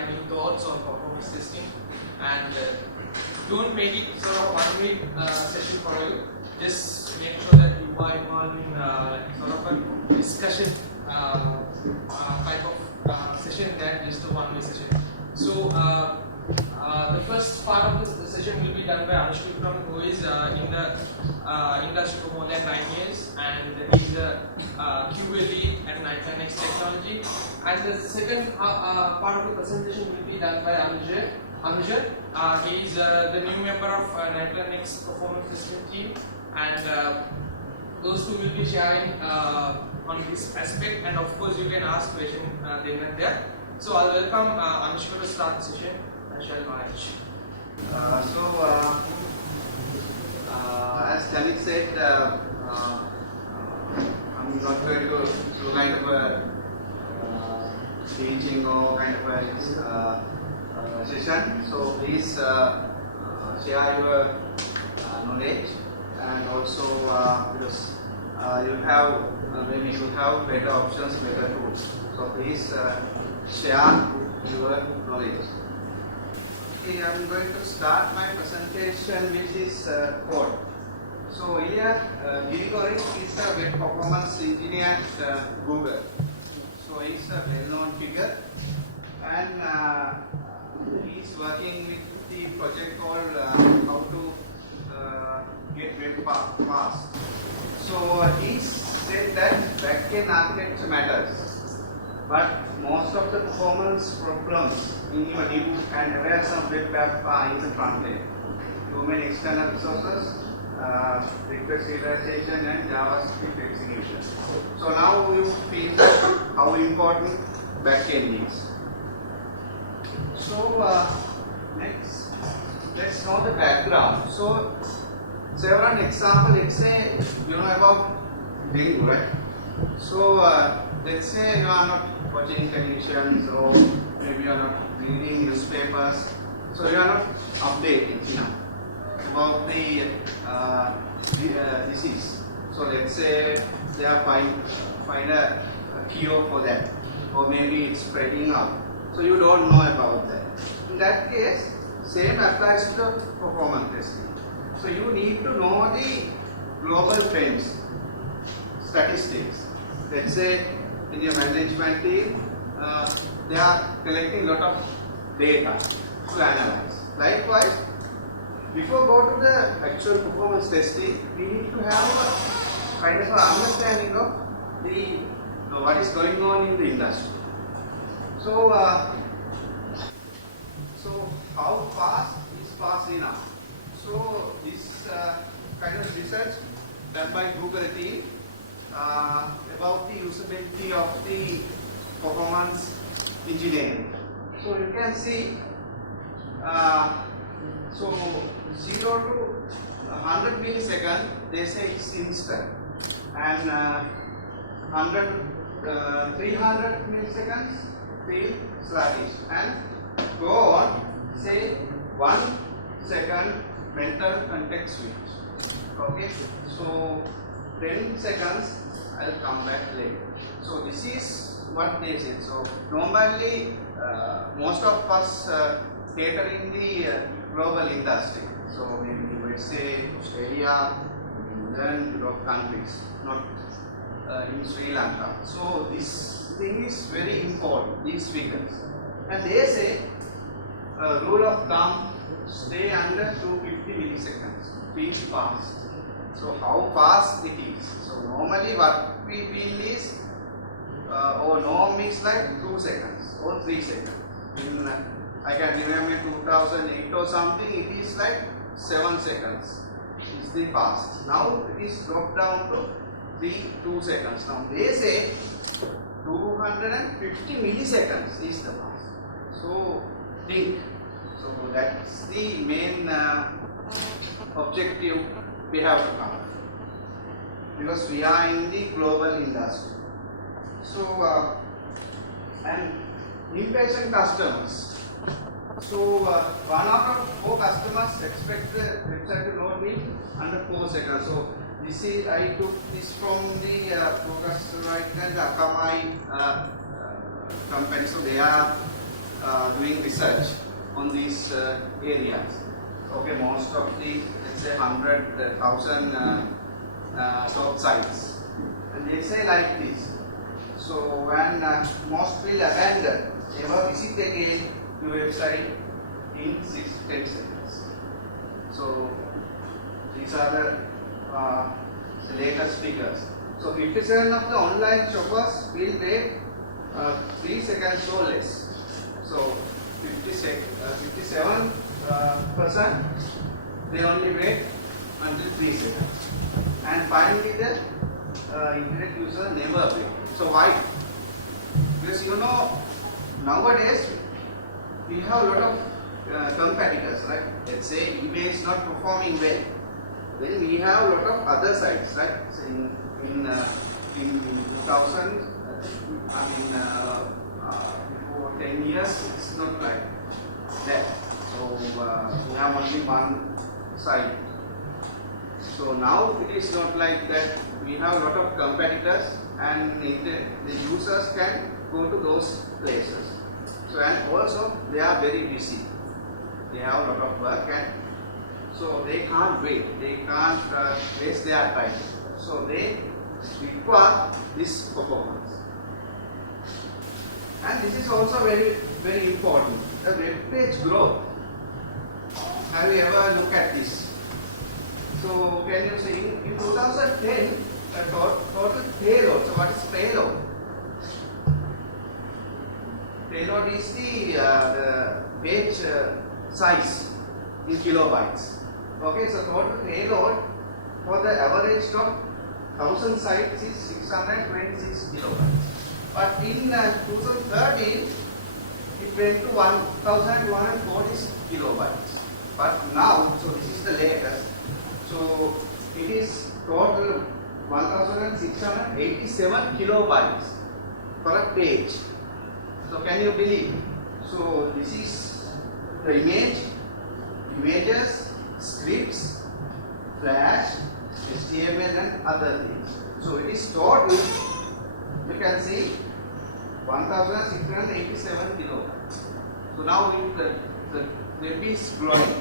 share new thoughts on performance testing, and don't make it sort of one-way session for you. Just make sure that you are involved in sort of a discussion type of session than just a one-way session. So the first part of the session will be done by Anush Vikram, who is in the industry for more than 9 years, and he's a QA lead at Nitro-Next Technology. And the second part of the presentation will be done by Anuj. He is the new member of Nitro-Next Performance Testing team, and those two will be sharing on this aspect. And of course, you can ask questions then and there. So I'll welcome Anushka to start the session. I shall manage. As Janik said, I'm not going to do kind of a teaching or kind of a session. So please share your knowledge, and also because you have maybe you have better options, better tools. So please share your knowledge. Okay, I'm going to start my presentation with this code. So here, Grigori is a web performance engineer at Google. So he's a well-known figure, and he's working with the project called how to get web fast. So he said that backend architecture matters, but most of the performance problems in your div and aware some web app are in the front end. Too many external resources, request serialization, and JavaScript execution. So now you feel how important backend is. So next, let's know the background. So several examples. Let's say you know about Bing, right? So let's say you are not watching television, or maybe you are not reading newspapers, so you are not updating about the disease. So let's say they are find a cure for that, or maybe it's spreading out. So you don't know about that. In that case, same applies to the performance testing. So you need to know the global trends, statistics. Let's say in your management team, they are collecting a lot of data to analyze. Likewise, before go to the actual performance testing, we need to have a kind of an understanding of the what is going on in the industry. So, how fast is fast enough? So this kind of research done by Google team about the usability of the performance engineering. So you can see, so 0 to 100 milliseconds, they say it's instant, and 300 milliseconds feel sluggish, and go on, say 1 second mental context switch. Okay, so 10 seconds, I'll come back later. So this is what they said. So normally most of us catering the global industry. So maybe USA, Australia, then Europe countries, not in Sri Lanka. So this thing is very important, these figures. And they say rule of thumb, stay under 250 milliseconds, feel fast. So how fast it is? So normally what we feel is, or norm is like 2 seconds or 3 seconds. In, I can remember 2008 or something, it is like 7 seconds. It's the fast. Now it is dropped down to 2 seconds. Now they say 250 milliseconds is the fast. So think. So that's the main objective we have to cover, because we are in the global industry. So and impatient customers. So 1 out of 4 customers expect the website to load me under 4 seconds. So this is, I took this from the Focusrite and the Akamai company. So they are doing research on these areas. Okay, most of the, let's say, 100,000 top sites, and they say like this. So when most will abandon, never visit again your website in 6 to 10 seconds. So these are the latest figures. So 57 of the online shoppers will take 3 seconds or less. So 57% they only wait until 3 seconds. And finally the internet user never wait. So why? Because nowadays we have a lot of competitors, right? Let's say eBay is not performing well. Then we have a lot of other sites, right? So in 2000, before 10 years, it's not like that. So we have only one site. So now it is not like that. We have a lot of competitors, and the users can go to those places. So and also they are very busy. They have a lot of work, and so they can't wait. They can't waste their time. So they require this performance. And this is also very, very important. The web page growth. Have you ever looked at this? So can you see in 2010 the total payload. So what is payload? Payload is the page size in kilobytes. Okay, so total payload for the average of 1000 sites is 626 kilobytes. But in 2013, it went to 1140 kilobytes. But now, so this is the latest. So it is total 1687 kilobytes for a page. So can you believe? So this is the images, scripts, Flash, HTML and other things. So it is total, you can see 1687 kilobytes. So now the web is growing,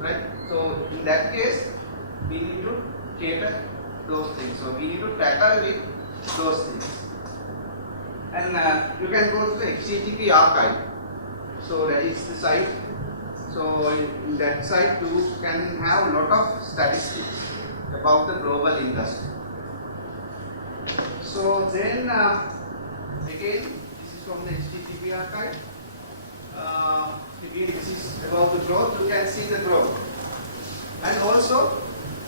right? So in that case, we need to cater those things. So we need to tackle with those things. And you can go to the HTTP archive. So that is the site. So in that site you can have a lot of statistics about the global industry. So then again, this is from the HTTP archive. Again, this is about the growth. You can see the growth, and also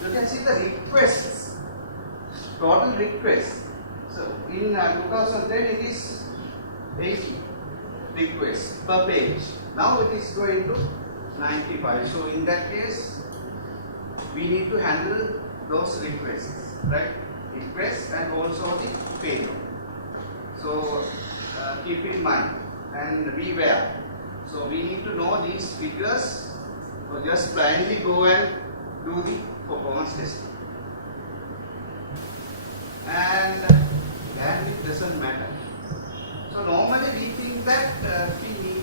you can see the requests, total requests. So in 2010 it is 80 requests per page. Now it is going to 95. So in that case, we need to handle those requests, right? Requests and also the payload. So keep in mind and beware. So we need to know these figures, or just blindly go and do the performance testing. And bandwidth doesn't matter. So normally we think that if we need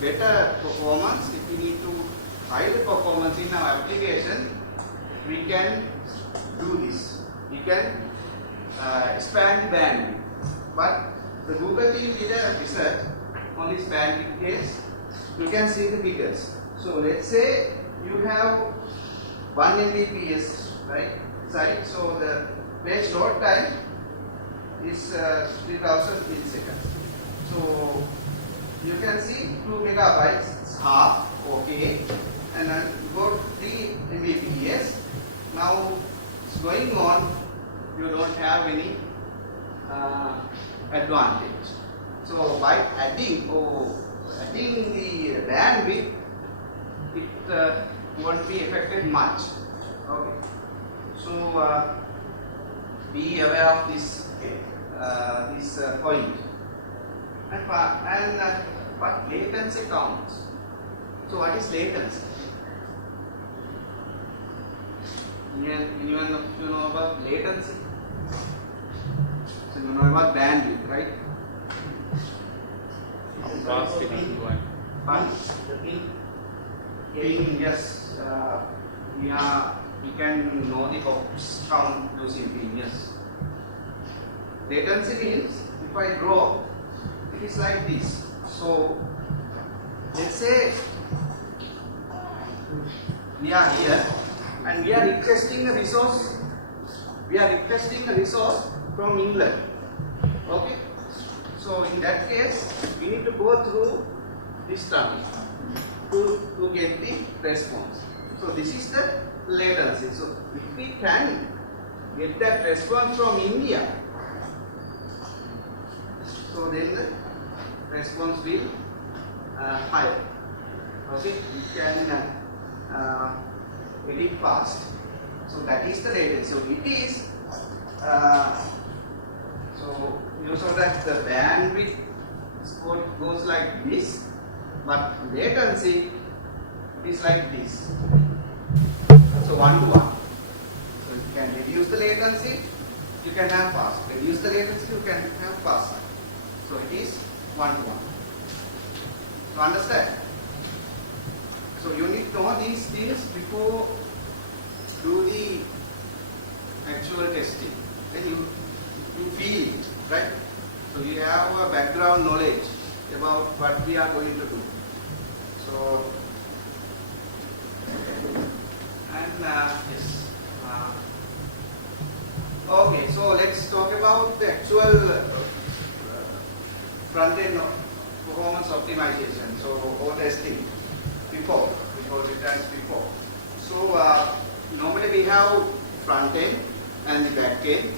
better performance, if we need to higher performance in our application, we can do this. We can expand bandwidth. But the Google team did a research on this bandwidth case. You can see the figures. So let's say you have 1 Mbps, right? Site. So the page load time is 3000 milliseconds. So you can see 2 megabytes, it's half, okay, and then go to 3 Mbps. Now it's going on, you don't have any advantage. So by adding the bandwidth, it won't be affected much. Okay. So be aware of this point. And what latency counts. So what is latency? Anyone of you know about latency? So you know about bandwidth, right? Fast enough to one. Ping, yes. We can know the hops count using ping, yes. Latency means if I draw, it is like this. So let's say we are here and we are requesting a resource. We are requesting a resource from England. Okay. So in that case, we need to go through this tunnel to get the response. So this is the latency. So if we can get that response from India, so then the response will higher. Okay, we can edit fast. So that is the latency. So it is so you saw that the bandwidth goes like this, but latency is like this. So 1 to 1. So you can reduce the latency, you can have fast. Reduce the latency, you can have fast. So it is 1 to 1. You understand? So you need to know these things before do the actual testing. Then you feel it, right? So you have a background knowledge about what we are going to do. So and yes. Okay, so let's talk about the actual front-end performance optimization. So or testing before returns before. So normally we have front-end and the back-end.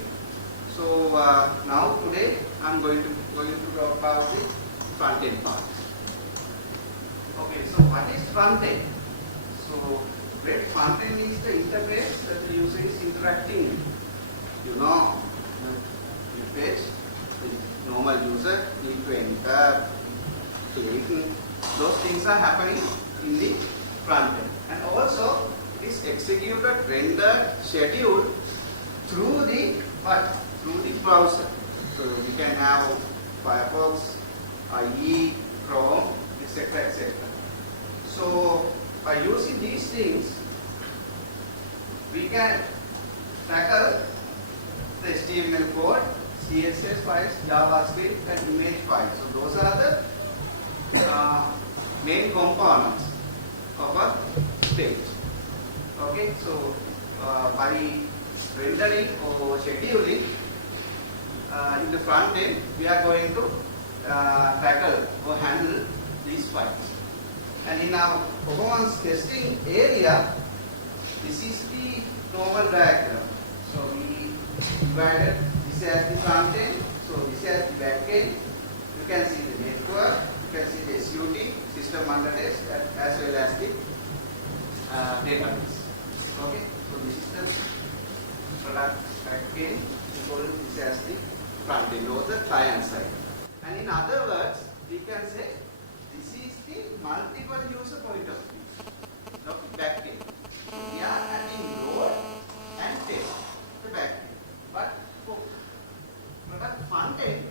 So now today I'm going to talk about the front-end part. Okay, so what is front-end? So front-end is the interface that the user is interacting with. You know, the page, the normal user need to enter, click, those things are happening in the front-end. And also it is executed, rendered, scheduled through the what? Through the browser. So you can have Firefox, IE, Chrome, etc. etc. So by using these things, we can tackle the HTML code, CSS files, JavaScript, and image files. So those are the main components of a page. Okay, so by rendering or scheduling in the front end, we are going to tackle or handle these files. And in our performance testing area, this is the normal diagram. So we divided this as the front end, so this as the back end. You can see the network, you can see the SUT, system under test, as well as the database. Okay, so this is the product back end. We call this as the front end or the client side. And in other words, we can say this is the multiple user point of view of the back end. We are adding load and test the back end. But for product front end,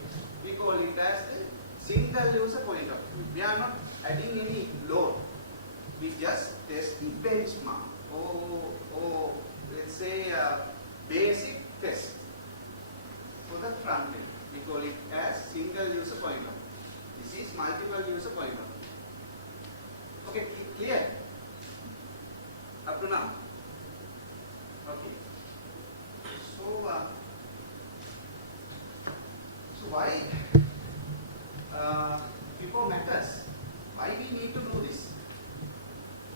we call it as the single user point of view. We are not adding any load. We just test the benchmark or let's say basic test for the front end. We call it as single user point of view. This is multiple user point of view. Okay, clear? Up to now? Okay. So, why FIFO matters? Why we need to do this?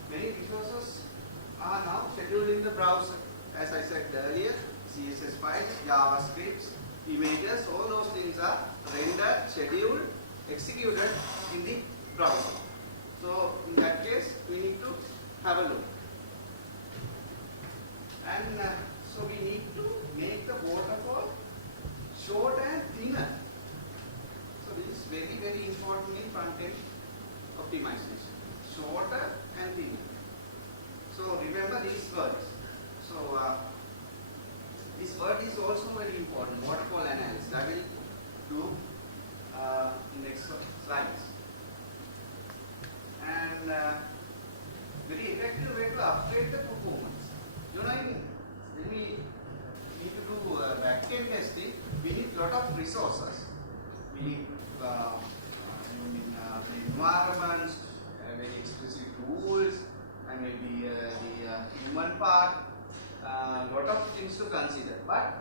Many resources are now scheduled in the browser. As I said earlier, CSS files, JavaScripts, images, all those things are rendered, scheduled, executed in the browser. So in that case, we need to have a look. And so we need to make the waterfall short and thinner. So this is very, very important in front-end optimization. Shorter and thinner. So remember these words. So this word is also very important, waterfall analysis. I will do in next slides. resources. We need the environments, very explicit tools, and maybe the human part. Lot of things to consider. But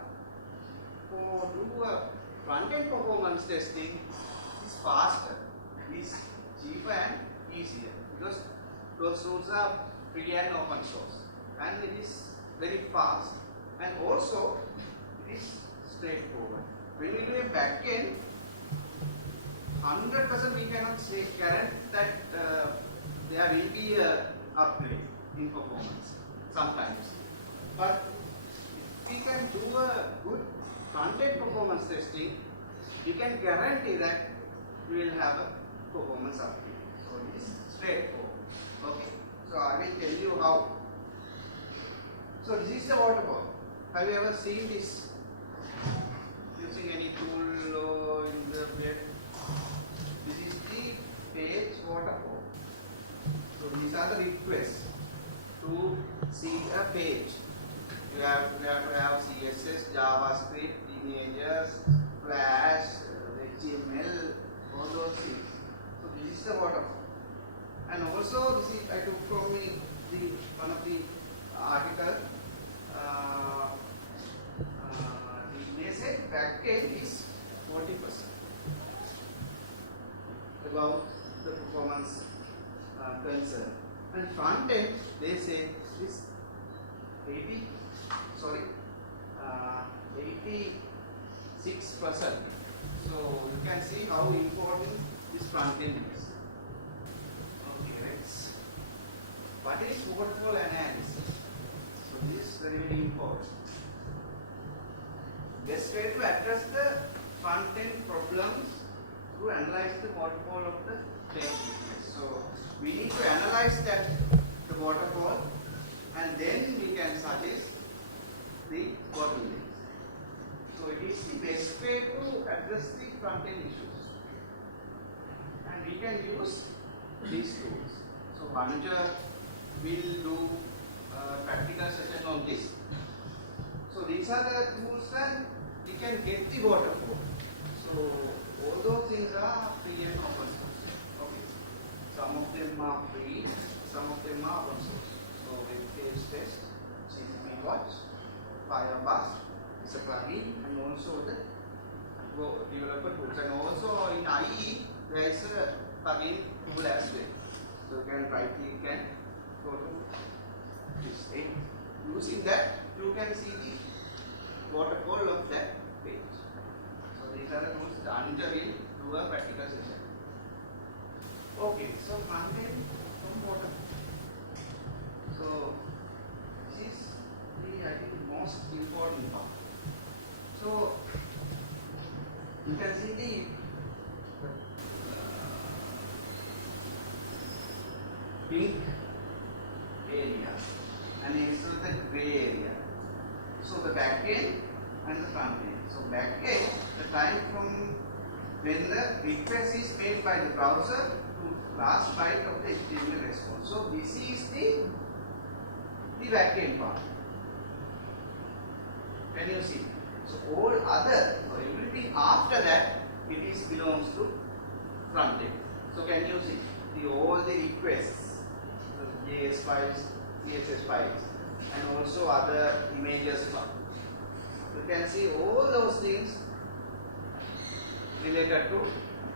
for do a front-end performance testing, is faster, is cheaper and easier because those tools are free and open source, and it is very fast, and also it is straightforward. When we do a back-end, 100% we cannot say guarantee that there will be a upgrade in performance sometimes. But if we can do a good front-end performance testing, we can guarantee that we will have a performance upgrade. So it is straightforward. Okay. So I will tell you how. So this is the waterfall. Have you ever seen this using any tool or in the web? This is the page waterfall. So these are the requests to see a page. You have to have CSS, JavaScript, images, Flash, HTML, all those things. So this is the waterfall. And also this is I took from one of the article. They said backend is 40% about the performance concern, and front end they say is 86%. So you can see how important this front end is. Okay, let's. What is waterfall analysis? So this is very, very important. Best way to address the front end problems to analyze the waterfall of the page. So we need to analyze that the waterfall, and then we can suggest the bottlenecks. So it is the best way to address the front end issues, and we can use these tools. So Banuja will do a practical session on this. So these are the tools that we can get the waterfall. So all those things are free and open source. Okay. Some of them are free, some of them are open source. So WebPage Test, CCP Watch, Firebase is a plugin, and also the developer tools. And also in IE there is a plugin tool as well. So you can right click and go to this thing. Using that you can see the waterfall of that page. So these are the tools. Anuja will do a practical session. Okay, so front-end from waterfall. So this is the I think most important part. So you can see the pink area and also the gray area. So the back end and the front end. So back end, the time from when the request is made by the browser to last byte of the HTML response. So this is the back end part. Can you see? So all other, or everything after that, it is belongs to front end. So can you see all the requests, the JS files, CSS files, and also other images. You can see all those things related to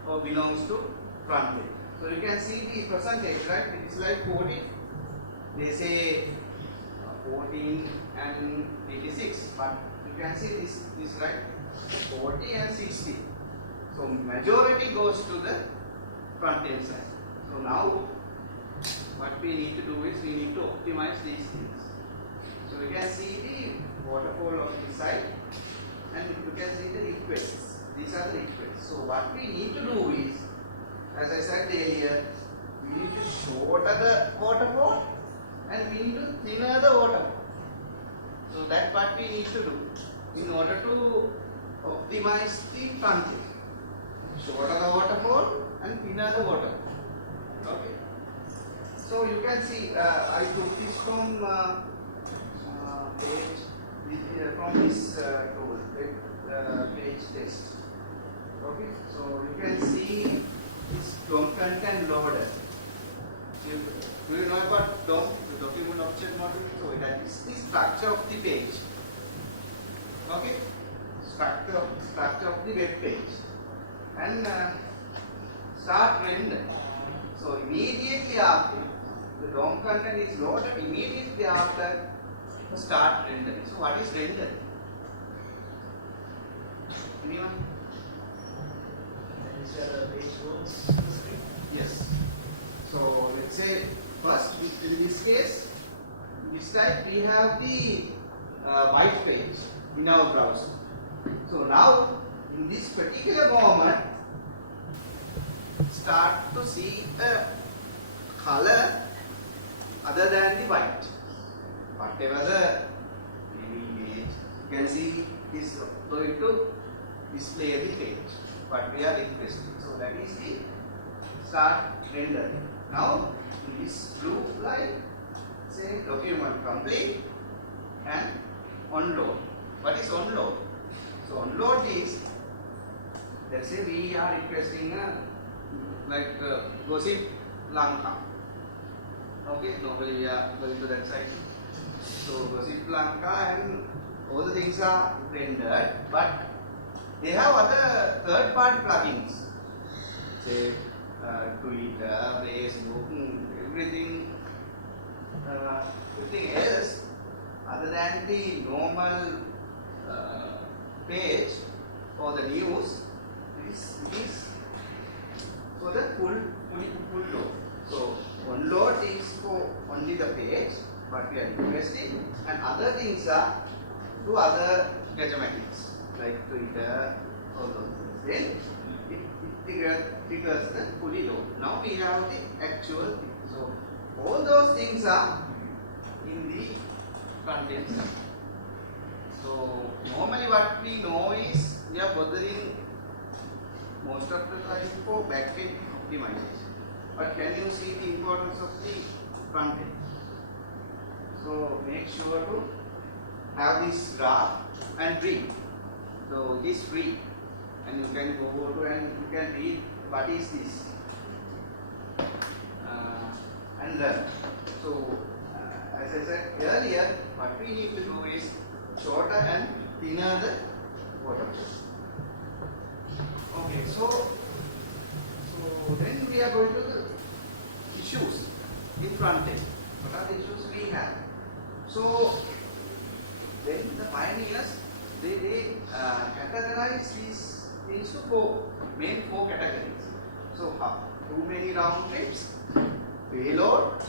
or belongs to front end. So you can see the percentage, right? It is like 40. They say 14 and 86, but you can see this right, 40 and 60. So majority goes to the front end side. So now what we need to do is we need to optimize these things. So you can see the waterfall of this side, and you can see the requests. These are the requests. So what we need to do is, as I said earlier, we need to shorten the waterfall and we need to thinner the waterfall. So that's what we need to do in order to optimize the front end. Shorter the waterfall and thinner the waterfall. Okay. So you can see I took this from page from this tool, page test. Okay, so you can see this DOM content loader. Do you know about DOM, the document object model? So that is the structure of the page. Okay, structure of the web page. And start render. So immediately after the DOM content is loaded, immediately after start rendering. So what is render? Anyone? Is there a page loads the screen? Yes. So let's say first in this case, this type we have the white page in our browser. So now in this particular moment, start to see a color other than the white. Whatever the image, you can see is going to display the page what we are requesting. So that is the start render. Now in this blue line, say document complete and onload. What is onload? So onload is, let's say we are requesting Gossip Lanka. Okay, normally we are going to that site. So Gossip Lanka and all the things are rendered, but they have other third-party plugins. Say Twitter, Facebook, everything else other than the normal page for the news. This is for the full load. So one load is for only the page, but we are requesting, and other things are to other gatematics like Twitter, all those things. Then it triggers the fully load. Now we have the actual thing. So all those things are in the front end side. So normally what we know is we are bothering most of the time for back end optimization. But can you see the importance of the front end? So make sure to have this graph and read. So this read, and you can go to and you can read what is this and learn. So as I said earlier, what we need to do is shorter and thinner the waterfall. Okay, so then we are going to the issues in front end. What are the issues we have? So then the pioneers they categorize these things to main four categories. So too many round trips, payload,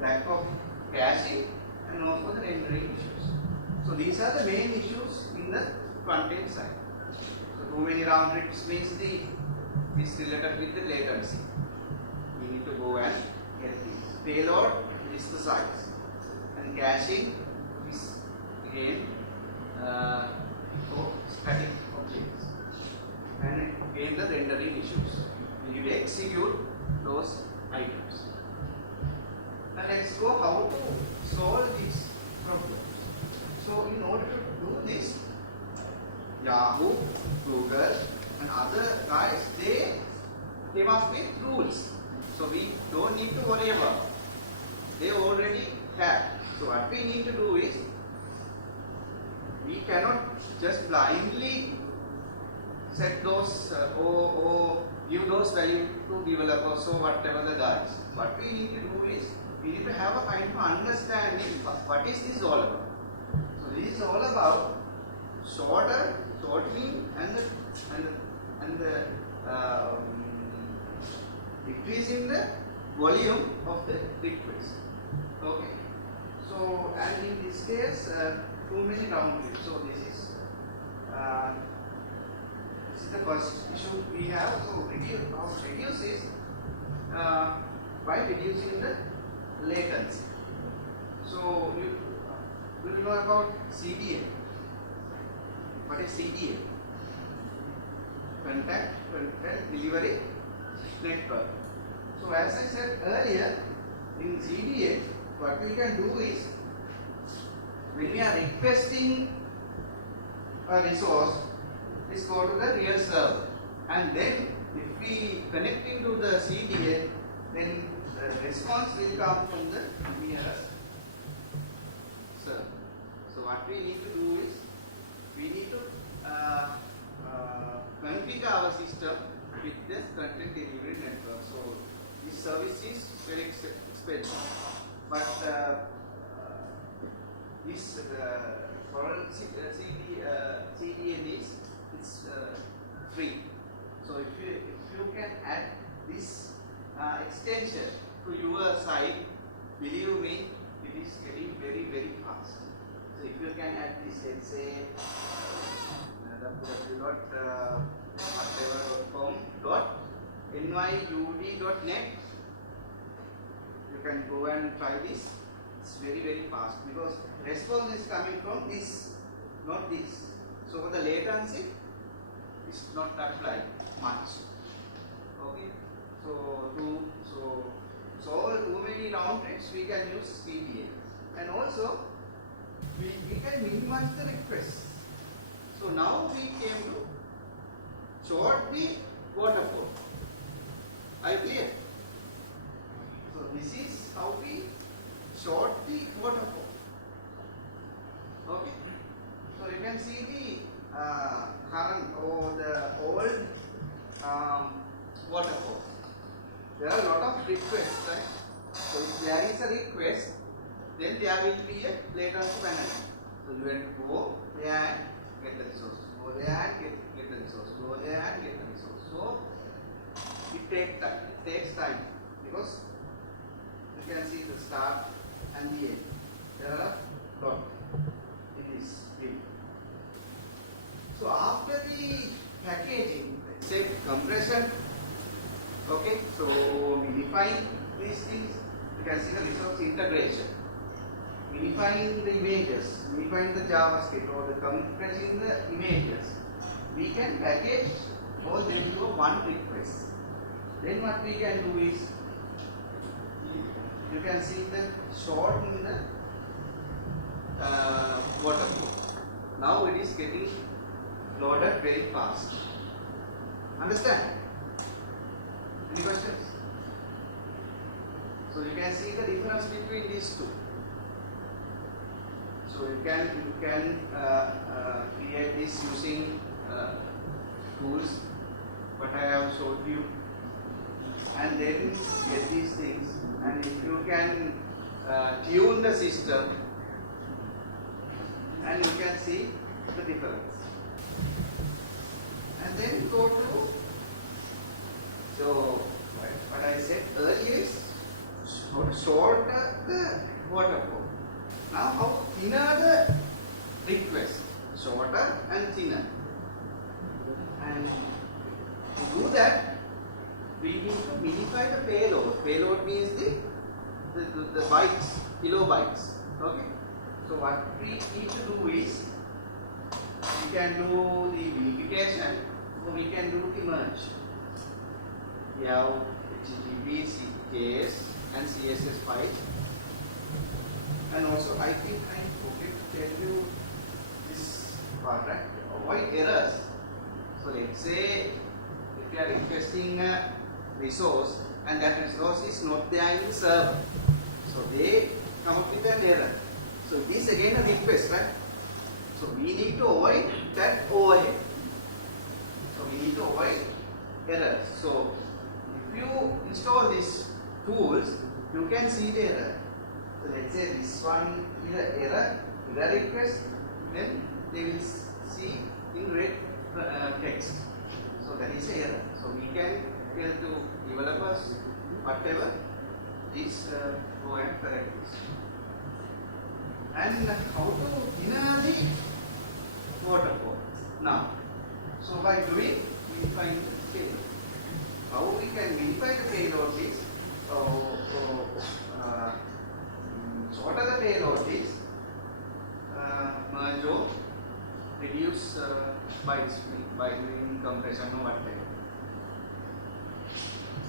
lack of caching, and also the rendering issues. So these are the main issues in the front end side. So too many round trips means this related with the latency. We need to go and get this. Payload is the size, and caching is again for static objects, and again the rendering issues. We need to execute those items. Now let's go how to solve these problems. So in order to do this, Yahoo, Google and other guys, they came up with rules. So we don't need to worry about it. They already have. So what we need to do is, we cannot just blindly set those or give those values to developers or whatever the guys. What we need to do is, we need to have a kind of understanding of what is this all about. So this is all about shortening and the decreasing the volume of the request. Okay. So and in this case, too many round trips. So this is the first issue we have. So reduce is by reducing the latency. So you will know about CDN. What is CDN? Content Delivery Network. So as I said earlier, in CDN, what we can do is, when we are requesting a resource, this go to the real server. And then if we connect into the CDN, then the response will come from the near server. So what we need to do is, we need to configure our system with this content delivery network. So this service is very expensive, but this foreign CDN is it's free. So if you can add this extension to your site, believe me, it is getting very fast. So if you can add this, let's say www.nyud.net, you can go and try this. It's very fast because response is coming from this, not this. So the latency is not applied much. Okay. So too many round trips we can use CDN, and also we can minimize the requests. So now we came to short the waterfall. Are you clear? So this is how we short the waterfall. Okay. So you can see the current or the old waterfall. There are a lot of requests, right? So if there is a request, then there will be a latency penalty. So you have to go there and get the resource. Go there and get the resource. Go there and get the resource. So it takes time because you can see the start and the end. There are a lot in this field. So after the packaging, let's say compression, okay, so we define these things. You can see the resource integration. We define the images, we define the JavaScript or the compressing the images. We can package all them into one request. Then what we can do is, you can see the short in the waterfall. Now it is getting loaded very fast. Understand? Any questions? So you can see the difference between these two. So you can create this using tools what I have showed you, and then get these things. And if you can tune the system, and you can see the difference. And then go to, so what I said earlier is shorter the waterfall. Now how thinner the request, shorter and thinner. And to do that, we need to minify the payload. Payload means the bytes, kilobytes. Okay. So what we need to do is, we can do the unification or we can do the merge. We have HTTP, JS and CSS files. And also I think I forget to tell you this part, right? Avoid errors. So let's say if you are requesting a resource and that resource is not there in the server, so they come up with an error. So this again a request, right? So we need to avoid that overhead. So we need to avoid errors. So if you install these tools, you can see the error. So let's say this one is an error, the request, then they will see in red text. So that is an error. So we can tell to developers whatever is go and correct this. And how to thinner the waterfall. Now, so by doing, we find the payload. How we can minify the payload is, shorter the payload is, merge or reduce bytes by doing compression or whatever.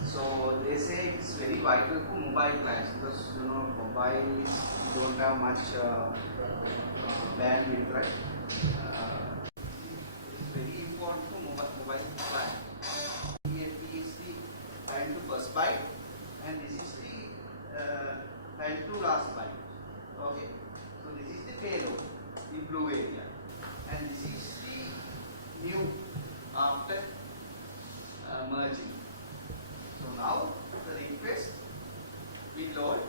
So they say it's very vital for mobile clients because you know mobile don't have much bandwidth, right? It's very important first byte, and this is the time to last byte. Okay, so this is the payload in blue area, and this is the new after merging. So now the request will load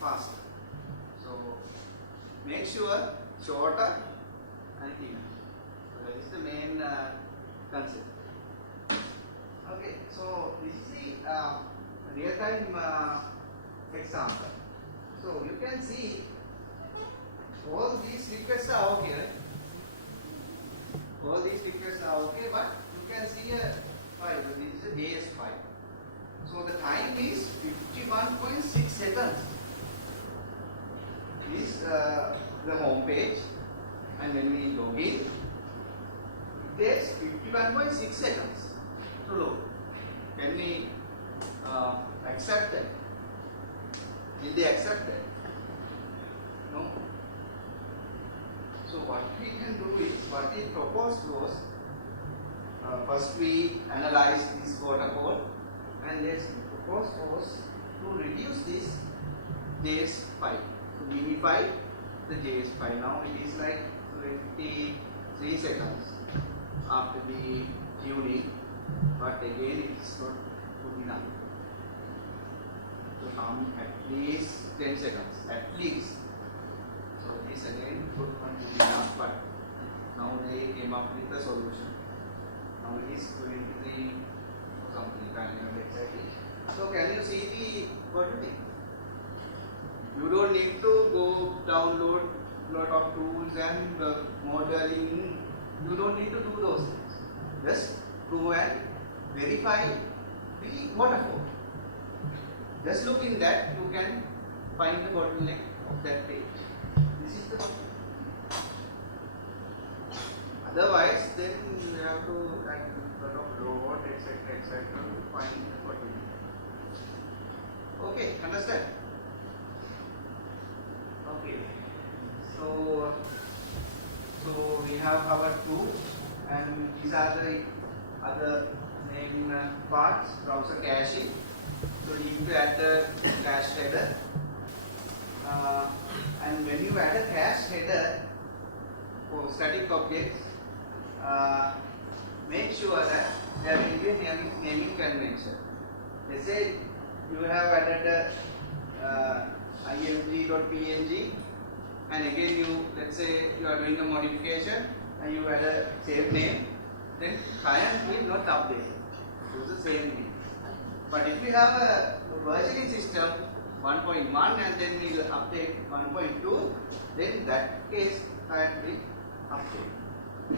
faster. So make sure shorter and thinner. So that is the main concept. Okay, so this is the real-time example. So you can see all these requests are okay, right? All these requests are okay, but you can see a file. This is a JS file. So the time is 51.6 seconds. This is the home page, and when we log in, it takes 51.6 seconds to load. When we accept that, will they accept that? No. So what we can do is, what we proposed was, first we analyze this protocol, and let's propose was to reduce this JS file, to minify the JS file. Now it is like 23 seconds after the tuning, but again it is not good enough. So come at least 10 seconds, at least. So this again could not be enough, but now they came up with a solution. Now it is 23 or something, I can't remember exactly. So can you see the quantity? You don't need to go download lot of tools and modeling. You don't need to do those things. Just go and verify the waterfall. Just look in that, you can find the bottleneck of that page. This is the otherwise, then you have to add a lot of load, etc. to find the bottleneck. Okay, understand? Okay. So we have our two, and these are the other main parts. Browser caching. So you need to add the cache header, and when you add a cache header for static objects, make sure that there will be a naming convention. Let's say you have added img.png, and again you, let's say you are doing a modification and you add a save name, then client will not update it. Use the same name. But if you have a versioning system 1.1 and then we will update 1.2, then in that case client will update.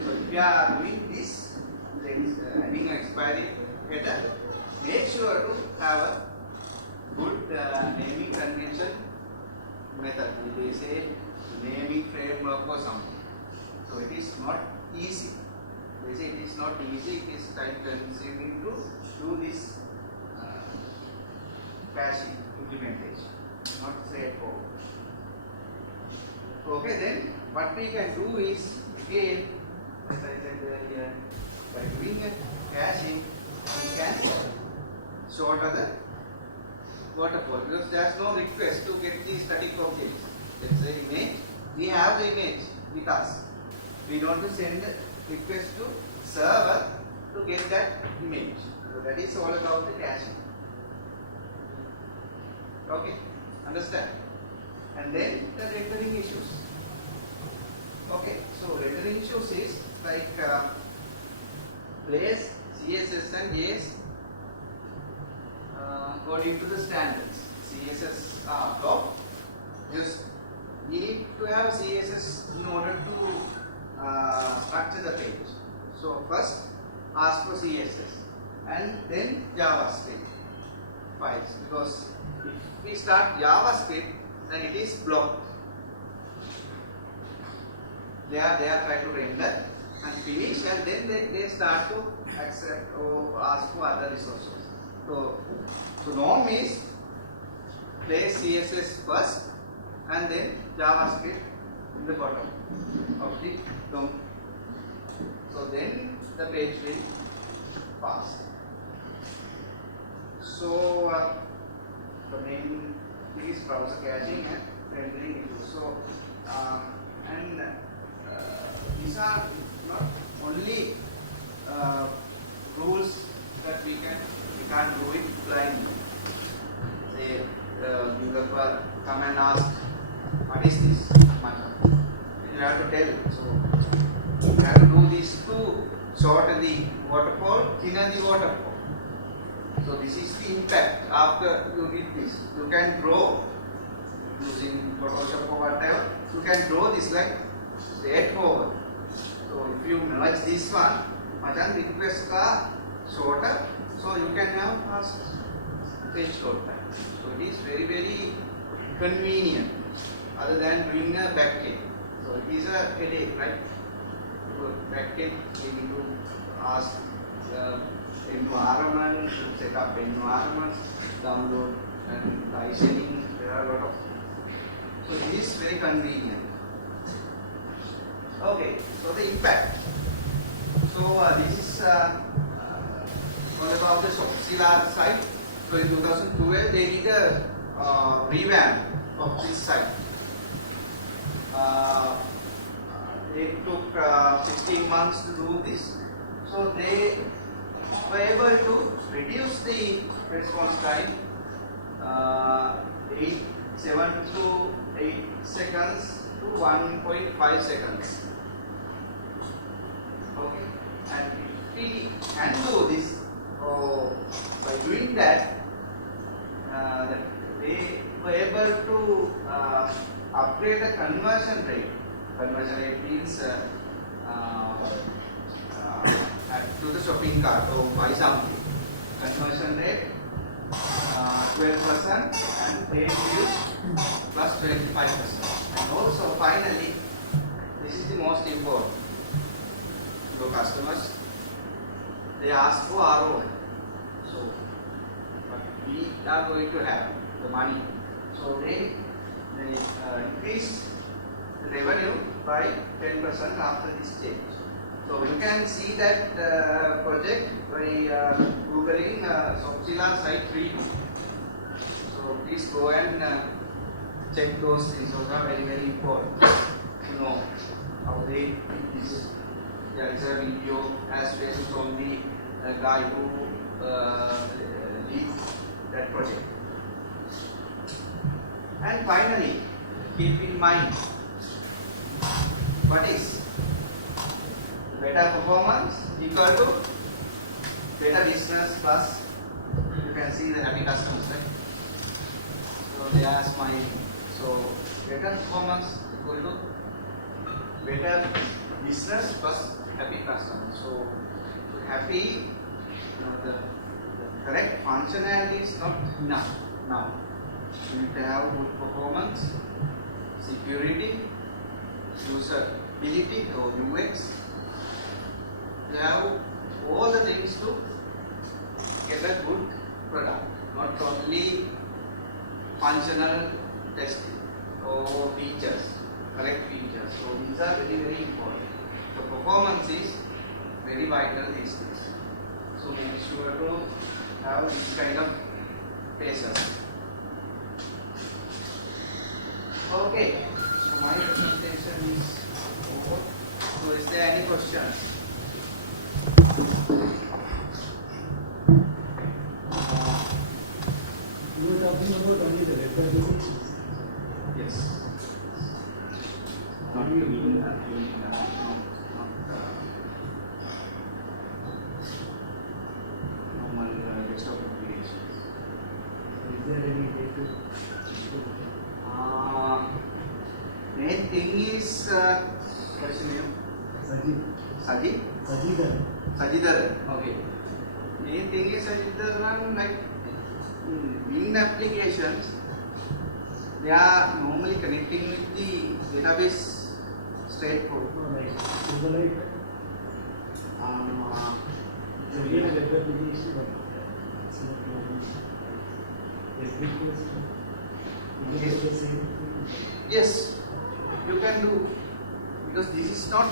So if you are doing this, having an expiry header, make sure to have a good naming convention method. They say naming framework or something. So it is not easy. They say it is not easy, it is time consuming to do this caching implementation. Not straightforward. Okay, then what we can do is, again, as I said earlier, by doing a caching, we can shorten the waterfall, because there is no request to get the static objects. Let's say image, we have the image with us. We don't have to send a request to server to get that image. So that is all about the caching. Okay, understand? And then the rendering issues. Okay, so rendering issues is like place CSS and JS according to the standards. CSS are blocked. Just we need to have CSS in order to structure the page. So first ask for CSS and then JavaScript files, because if we start JavaScript, then it is blocked. They are trying to render and finish, and then they start to accept or ask for other resources. So norm is place CSS first and then JavaScript in the bottom of the DOM. So then the page will pass. browser caching and rendering it. So, and these are not only rules that we can't do it blindly. Say, developer come and ask, what is this matter? You have to tell. So, you have to do this to shorten the waterfall, thinner the waterfall. So this is the impact after you did this. You can draw using Photoshop or whatever. You can draw this like straightforward. So if you merge this one, then requests are shorter, so you can have fast page load time. So it is very, very convenient other than doing a backend. So it is a headache, right? So backend, we need to ask environment, set up environment, download and licensing. There are a lot of. So this is very convenient. Okay, so the impact. So this is all about the Shopzilla site. So in 2012 they did a revamp of this site. It took 16 months to do this. So they were able to reduce the response time 7 to 8 seconds to 1.5 seconds. Okay, and if we can do this by doing that, they were able to upgrade the conversion rate. Conversion rate means to the shopping cart or buy something. Conversion rate 12% and page views plus 25%. And also finally, this is the most important. So customers, they ask for ROI. So but we are going to have the money. So they increase the revenue by 10% after this change. So you can see that project by googling Shopzilla site free. So please go and check those things. Those are very, very important to know how they did this. There is a video as based on the guy who lead that project. And finally, keep in mind what is better performance equal to better business plus you can see the happy customers, right? So they are smiling. So better performance equal to better business plus happy customers. So happy, the correct functionality is not enough now. You need to have good performance, security, usability or UX. You have all the things to get a good product, not only functional testing or features, correct features. So these are very, very important. So performance is very vital these days. So make sure to have this kind of phases. Okay, so my presentation is over. So is there any questions? You were talking about only the representations. Yes. Not doing normal desktop applications. Is there any way to Main thing is what's your name? Sajid? Sajid? Sajidharan. Okay. Main thing is Sajidharan, like in applications, they are normally connecting with the database straightforward. Like Silverlight? The real web application, but it's not normal. Is it the same? Yes, you can do, because this is not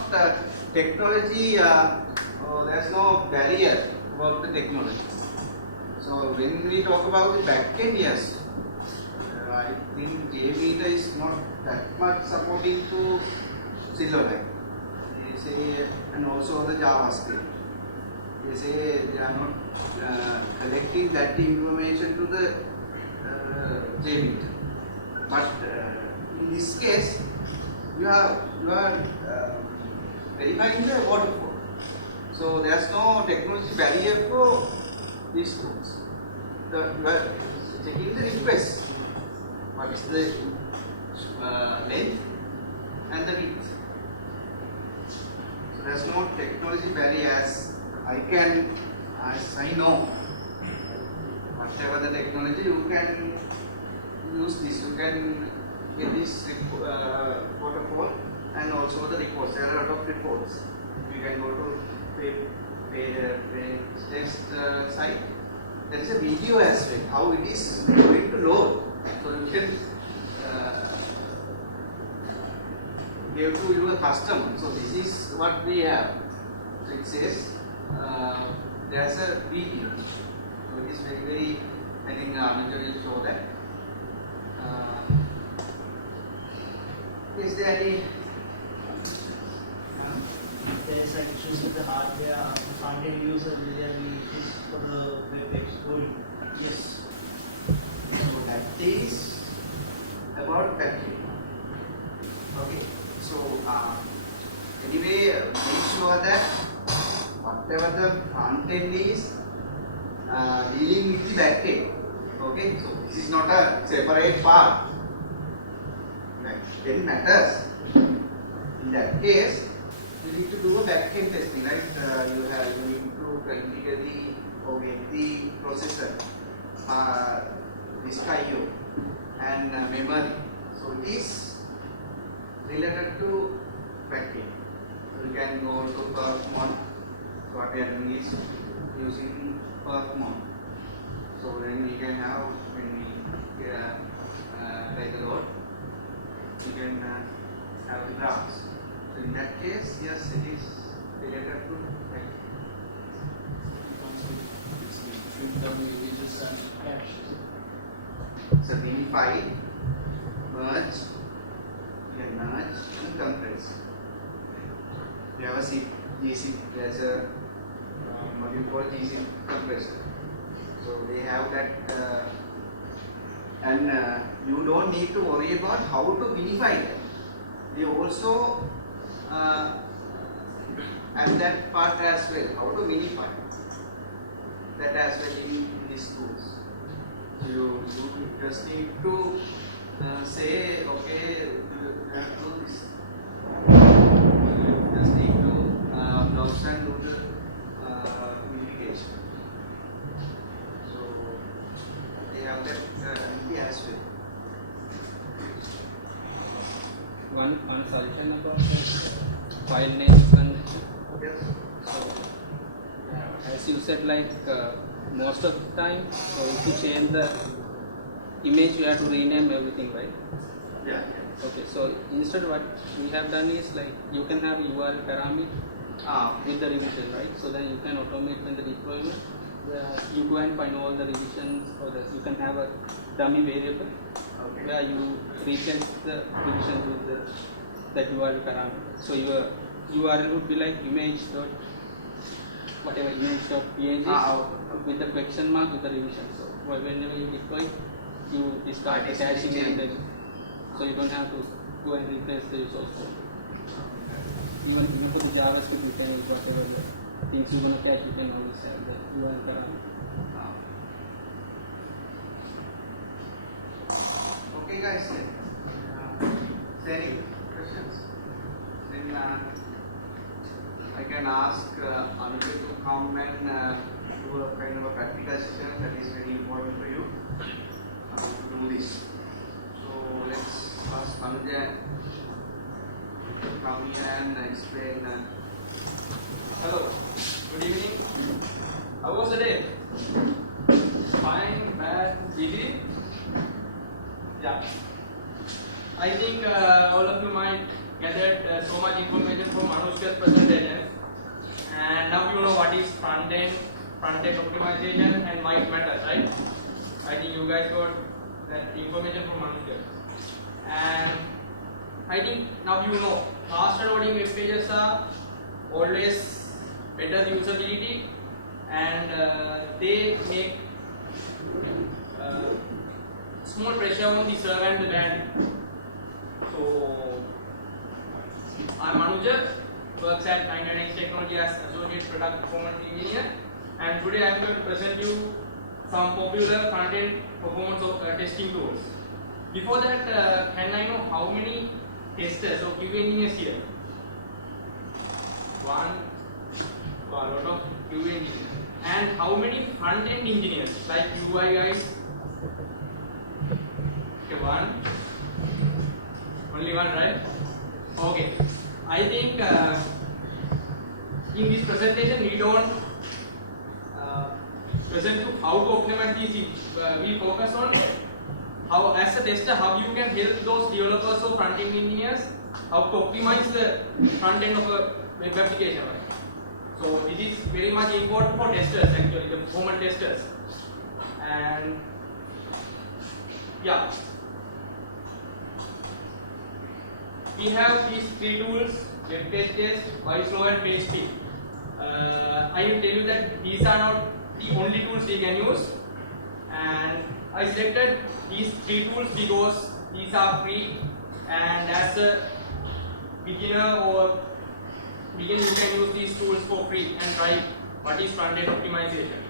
technology, there's no barrier about the technology. So when we talk about the backend, yes, I think JMeter is not that much supporting to Silverlight. They say, and also the JavaScript. They say they are not collecting that information to the JMeter. But in this case, you are verifying the waterfall. So there's no technology barrier for these tools. You are checking the request. What is the length and the width? So there's no technology barrier as I know. Whatever the technology, you can use this. You can get this waterfall and also the reports. There are a lot of reports. You can go to test site. There is a video as well, how it is going to load. So you can give to your customer. So this is what we have. So it says there's a video. So it is very, I think Anuja will show that. Is there any? There is like issues with the hardware, front-end user, there are issues for the web exploring. Yes. So that is about battery. Okay. So anyway, make sure that whatever the front end is dealing with the back end. Okay. So this is not a separate part. Back end matters. In that case, you need to do a back end testing, right? You need to technically or get the processor, disk IO, and memory. So it is related to backend. So you can go to perf mode. What we are doing is using perf mode. So then we can have, when we take a load, you can have the graphs. So in that case, yes, it is related to backend. So unify, merge, and compress. We have a GZIP, there's a module called GZIP compressor. So they have that, and you don't need to worry about how to unify them. They also add that part as well, how to unify that as well in these tools. So you just need to say, okay, you have to do this. You just need to browse and do the unification. So they have that as well. One suggestion about the file name conversion. Yes. So, as you said, like most of the time, so if you change the image, you have to rename everything, right? Yeah. Okay, so instead what we have done is like you can have URL parameter with the revision, right? So then you can automate when the deployment, you go and find all the revisions, or you can have a dummy variable where you replace the revision with that URL parameter. So your URL would be like image dot whatever image.png with the question mark with the revision. So whenever you deploy, you start attaching and then, so you don't have to go and replace the source code. Even for the JavaScript, you can use whatever the things you want to attach, you can always have the URL parameter. Okay, guys. Any questions? Then I can ask Anuja to come and do a kind of a practical session that is very important for you to do this. So let's ask Anuja to come here and explain. Hello, good evening. How was the day? Fine, bad, busy? Yeah. I think all of you might gathered so much information from Anushka's presentation, and now you know what is front-end optimization and why it matters, right? I think you guys got that information from Manushya. And I think now you know faster loading web pages are always better usability, and they make small pressure on the server and the bandwidth. So I'm Manuja, works at 99x Technology as Associate Product Performance Engineer, and today I'm going to present you some popular front-end performance testing tools. Before that, can I know how many testers or QA engineers here? One, a lot of QA engineers. And how many front-end engineers, like UI guys? Okay, one. Only one, right? Okay. I think in this presentation we don't present you how to optimize these. We focus on how, as a tester, how you can help those developers or front-end engineers how to optimize the front end of a web application. Right? So this is very much important for testers, actually, the performance testers. And yeah, we have these three tools: web page test, ViceFlow, and PageSpeed. I will tell you that these are not the only tools we can use, and I selected these three tools because these are free, and as a beginner you can use these tools for free and try what is front-end optimization.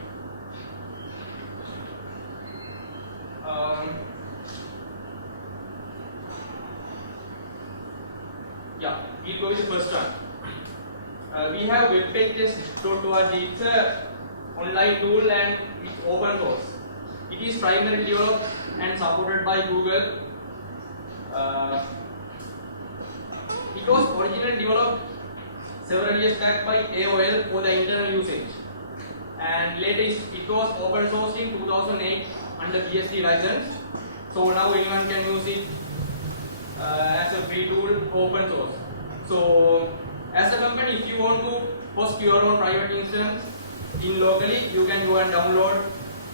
Yeah, we'll go with the first one. We have webpagetest.org. It's an online tool and it's open source. It is primarily developed and supported by Google. It was originally developed several years back by AOL for the internal usage, and later it was open sourced in 2008 under BSD license. So now anyone can use it as a free tool for open source. So as a company, if you want to host your own private instance in locally, you can go and download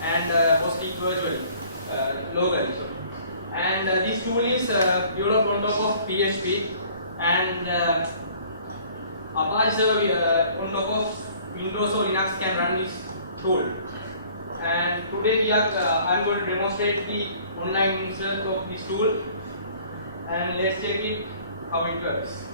and host it virtually, locally. Sorry. And this tool is developed on top of PHP, and Apache server on top of Windows or Linux can run this tool. And today I'm going to demonstrate the online instance of this tool, and let's check it how it works.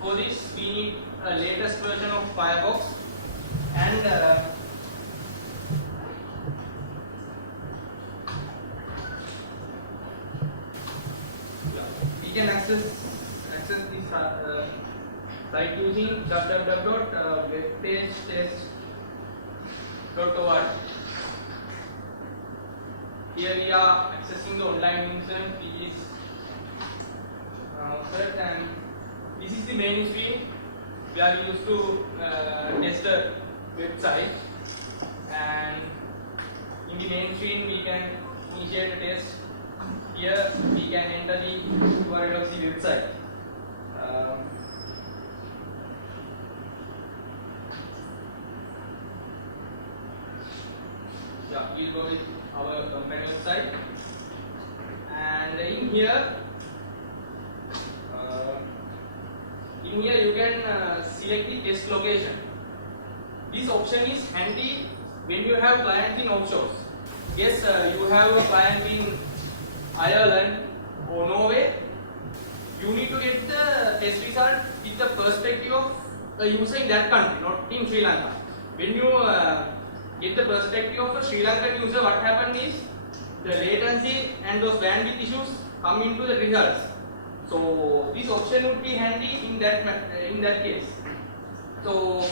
For this, we need a latest version of Firefox, and we can access this site using www.webpagetest.org. Here we are accessing the online instance, which is correct, and this is the main screen. We are used to test a website, and in the main screen we can initiate a test. Here we can enter the URL of the website. Yeah, we'll go with our company website, and in here you can select the test location. This option is handy when you have clients in offshores. Yes, you have a client in Ireland or Norway. You need to get the test result with the perspective of a user in that country, not in Sri Lanka. When you get the perspective of a Sri Lankan user, what happens is the latency and those bandwidth issues come into the results. So this option would be handy in that case. So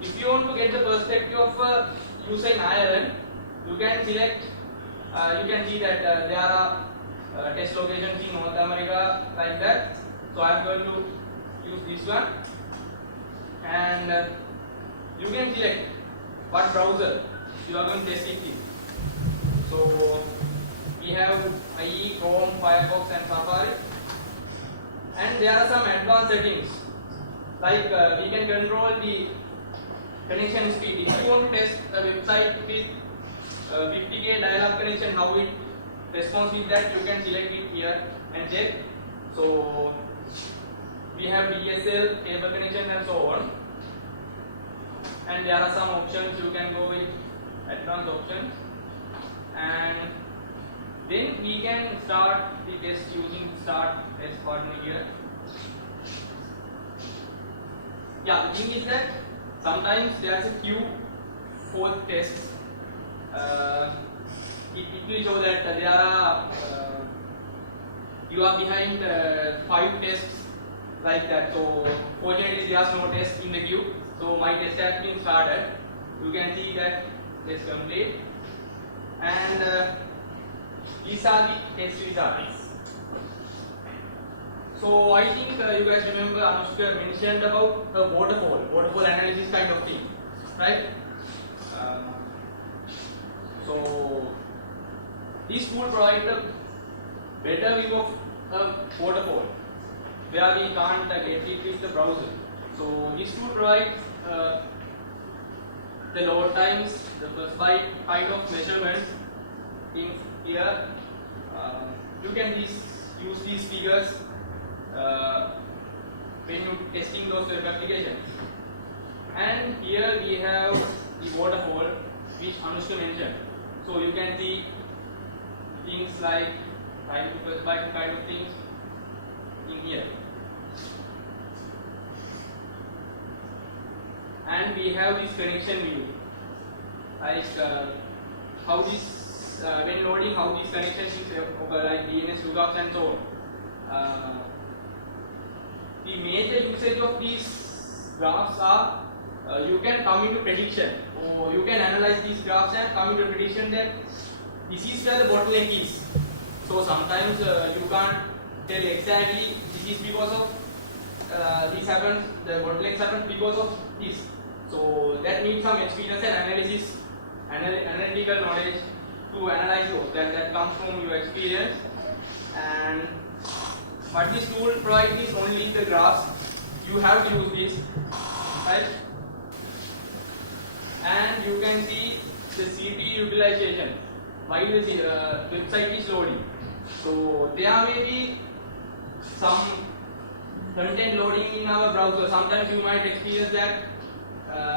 if you want to get the perspective of a user in Ireland, you can select. You can see that there are test locations in North America like that. So I am going to use this one, and you can select what browser you are going to test it in. So we have IE, Chrome, Firefox and Safari. And there are some advanced settings like we can control the connection speed. If you want to test a website with 50k dial-up connection, how it responds with that, you can select it here and check. So we have DSL, cable connection and so on. And there are some options you can go with, advanced options. And then we can start the test using start test partner here. Yeah, the thing is that sometimes there is a queue for tests. It will show that there are you are behind 5 tests like that. So fortunately there is no test in the queue. So my test has been started. You can see that test complete. And these are the test results. So I think you guys remember Anushka mentioned about the waterfall analysis kind of thing, right? So this tool provides a better view of a waterfall where we can't get it with the browser. So this tool provides the load times, the first byte of measurements in here. You can use these figures when you testing those web applications. And here we have the waterfall which Anushka mentioned. So you can see things like time to first byte kind of things in here. And we have this connection view, like how this when loading, how these connections occur, like DNS lookups and so on. The major usage of these graphs are you can come into prediction, or you can analyze these graphs and come into prediction that this is where the bottleneck is. So sometimes you can't tell exactly this is because of this happens, the bottlenecks happen because of this. So that needs some experience and analysis, analytical knowledge to analyze those. That comes from your experience. And what this tool provides is only the graphs. You have to use this, right? And you can see the CPU utilization while the website is loading. So there may be some content loading in our browser. Sometimes you might experience that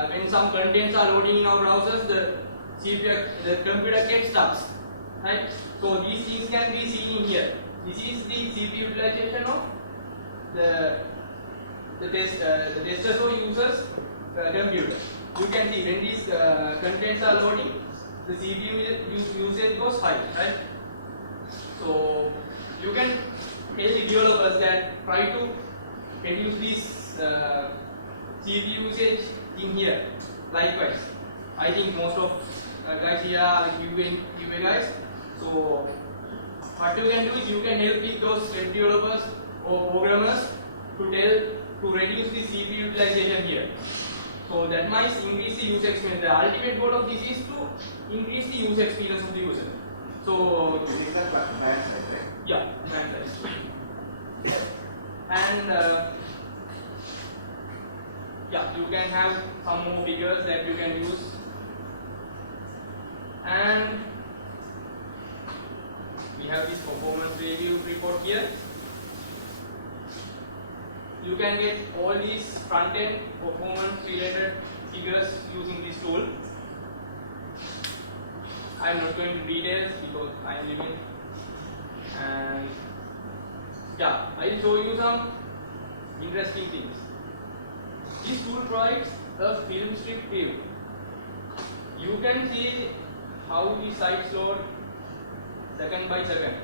when some contents are loading in our browsers, the computer gets stuck, right? So these things can be seen in here. This is the CPU utilization of the testers or users computer. You can see when these contents are loading, the CPU usage goes high, right? So you can tell the developers that try to reduce this CPU usage in here. Likewise, I think most of guys here are QA guys. So what you can do is you can help with those web developers or programmers to reduce the CPU utilization here. So that might increase the user experience. The ultimate goal of this is to increase the user experience of the user. So yeah, and yeah, you can have some more figures that you can use. And we have this performance review report here. You can get all these front-end performance related figures using this tool. I am not going to details because I am living. And yeah, I will show you some interesting things. This tool provides a film strip view. You can see how the sites load second by second.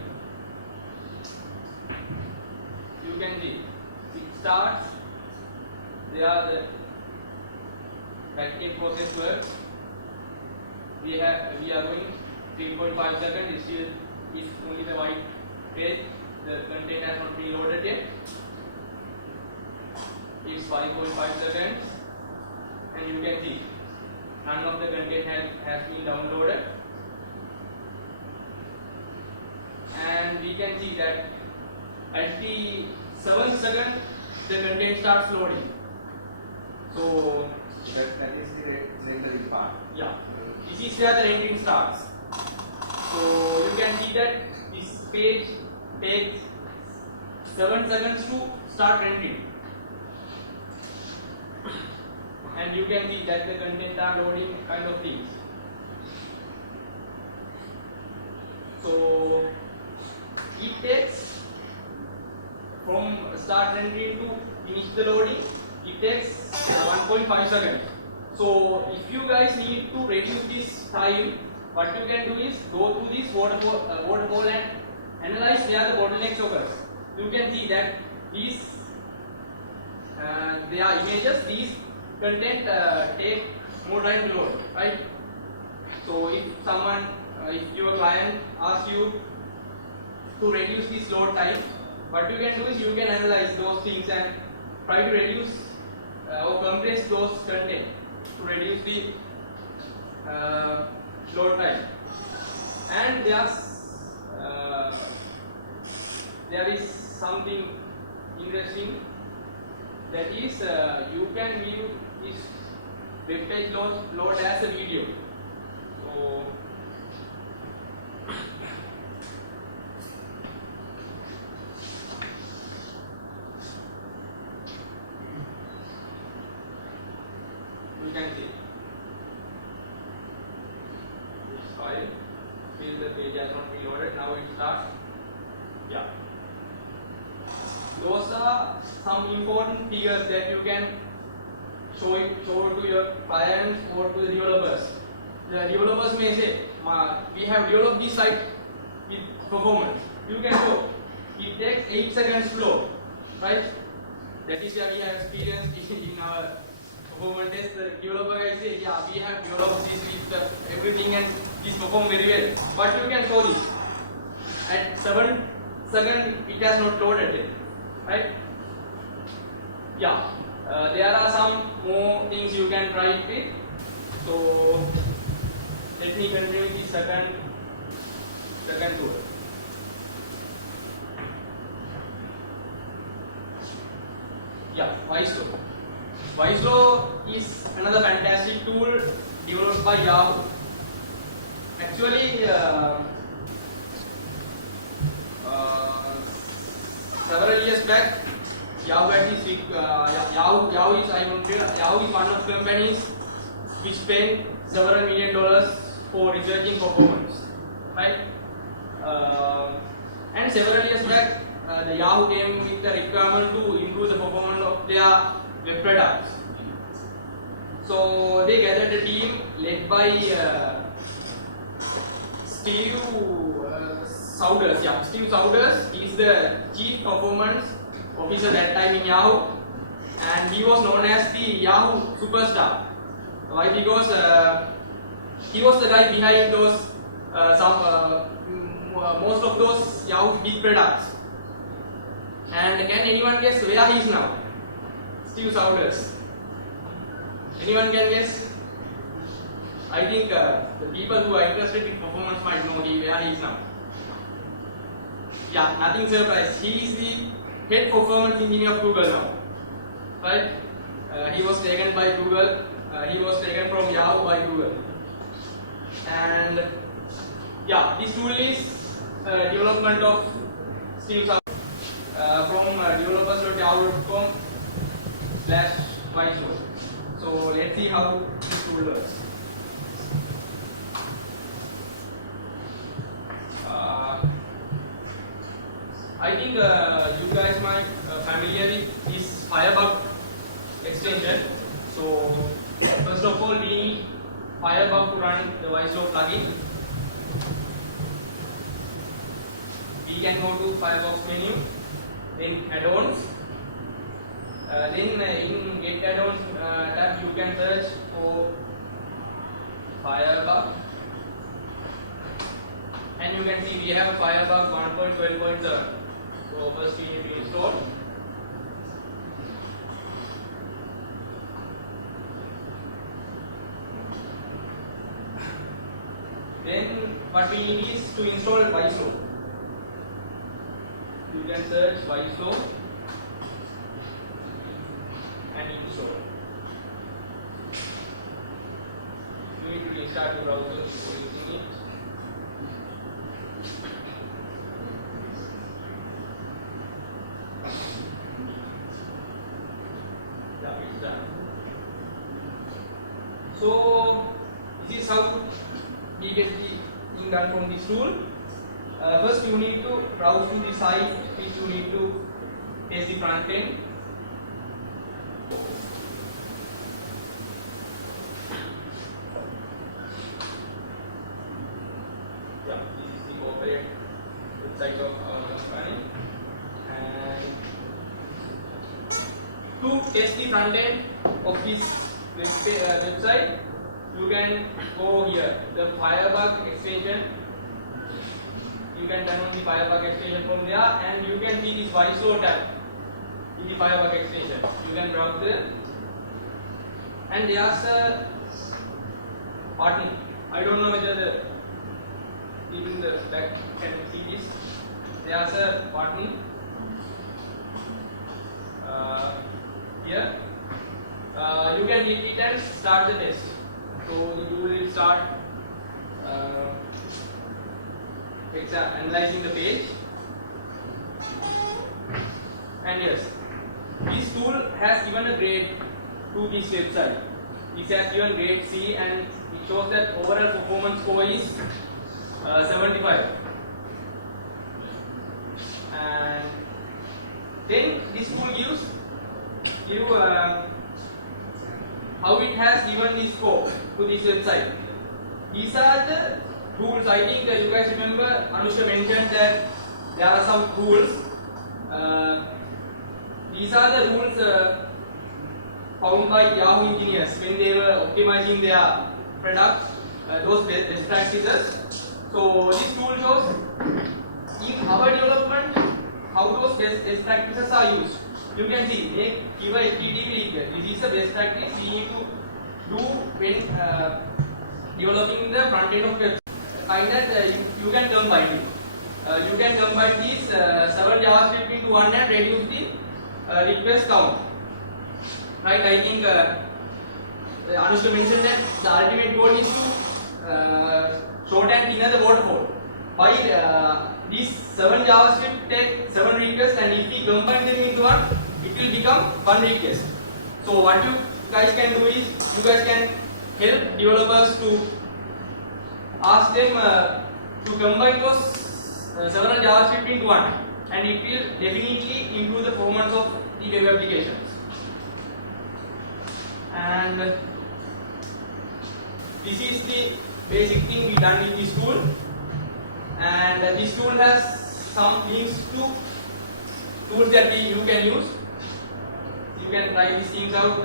You can see it starts, there the backend process works. We are going 3.5 seconds. It still is only the white page. The content has not been loaded yet. It's 5.5 seconds, and you can see none of the content has been downloaded. we can see that at the 7th second the content starts loading. So That is the rendering part. yeah, this is where the rendering starts. So you can see that this page takes 7 seconds to start rendering, and you can see that the content are loading kind of things. So it takes from start rendering to finish the loading, it takes 1.5 seconds. So if you guys need to reduce this time, what you can do is go through this waterfall and analyze where the bottlenecks occurs. You can see that these they are images, these content take more time to load, right? So if someone, if your client asks you to reduce this load time, what you can do is you can analyze those things and try to reduce or compress those content to reduce the load time. And there is something interesting, that is you can view this web page load as a video. So you can see this file, till the page has not been loaded, now it starts. Yeah, those are some important figures that you can show to your clients or to the developers. The developers may say, we have developed this site with performance. You can show it takes 8 seconds to load, right? That is where we have experienced in our performance test. The developer will say, yeah, we have developed this with everything and this perform very well. But you can show this at 7 seconds, it has not loaded yet, right? Yeah, there are some more things you can try it with. So let me continue with the second tool. Yeah, Wiselow. Wiselow is another fantastic tool developed by Yahoo. Actually, several years back, Yahoo is one of the companies which spent several $1 million for researching performance, right? And several years back, the Yahoo came with the requirement to improve the performance of their web products. So they gathered a team led by Steve Souders. Yeah, Steve Souders is the chief performance officer that time in Yahoo, and he was known as the Yahoo superstar. Why? Because he was the guy behind those most of those Yahoo big products. And can anyone guess where he is now? Steve Souders. Anyone can guess? I think the people who are interested in performance might know where he is now. Yeah, nothing surprise. He is the head performance engineer of Google now, right? He was taken by Google. He was taken from Yahoo by Google. And yeah, this tool is development of Steve Souders from developers.yahoo.com/Wiselow. So let's see how this tool works. I think you guys might familiar with this Firebug extension. So first of all, we need Firebug to run the Wiselow plugin. We can go to Firefox menu, then add-ons. Then in get add-ons tab you can search for Firebug, and you can see we have Firebug 1.12.7. So first we need to install. Then what we need is to install Wiselow. you can search YSlow and install. You need to restart your browser before using it. Yeah, it's done. So this is how we get the thing done from this tool. First you need to browse to the site which you need to paste the front end. Yeah, this is the corporate website of our company. And to test the front end of this website, you can go here, the Firebug extension. You can turn on the Firebug extension from there, and you can see this YSlow tab in the Firebug extension. You can browse there, and there's a button. I don't know whether the people in the back can see this. There's a button here. You can hit it and start the test. So the tool will start analyzing the page. And yes, this tool has given a grade to this website. It has given grade C, and it shows that overall performance score is 75. And then this tool gives you how it has given this score to this website. These are the rules. I think you guys remember Anusha mentioned that there are some rules. These are the rules found by Yahoo engineers when they were optimizing their products, those best practices. So this tool shows in our development how those best practices are used. You can see, give a HTTP here. This is a best practice we need to do when developing the front end of website. Kind that you can combine it. You can combine these 7 JavaScript into one and reduce the request count. Right? I think Anushka mentioned that the ultimate goal is to shorten thinner the waterfall. By these 7 JavaScript take 7 requests, and if we combine them into one, it will become 1 request. So what you guys can do is, you guys can help developers to ask them to combine those several JavaScript into one, and it will definitely improve the performance of the web applications. And this is the basic thing we done with this tool. And this tool has some links to tools that you can use. You can try these things out.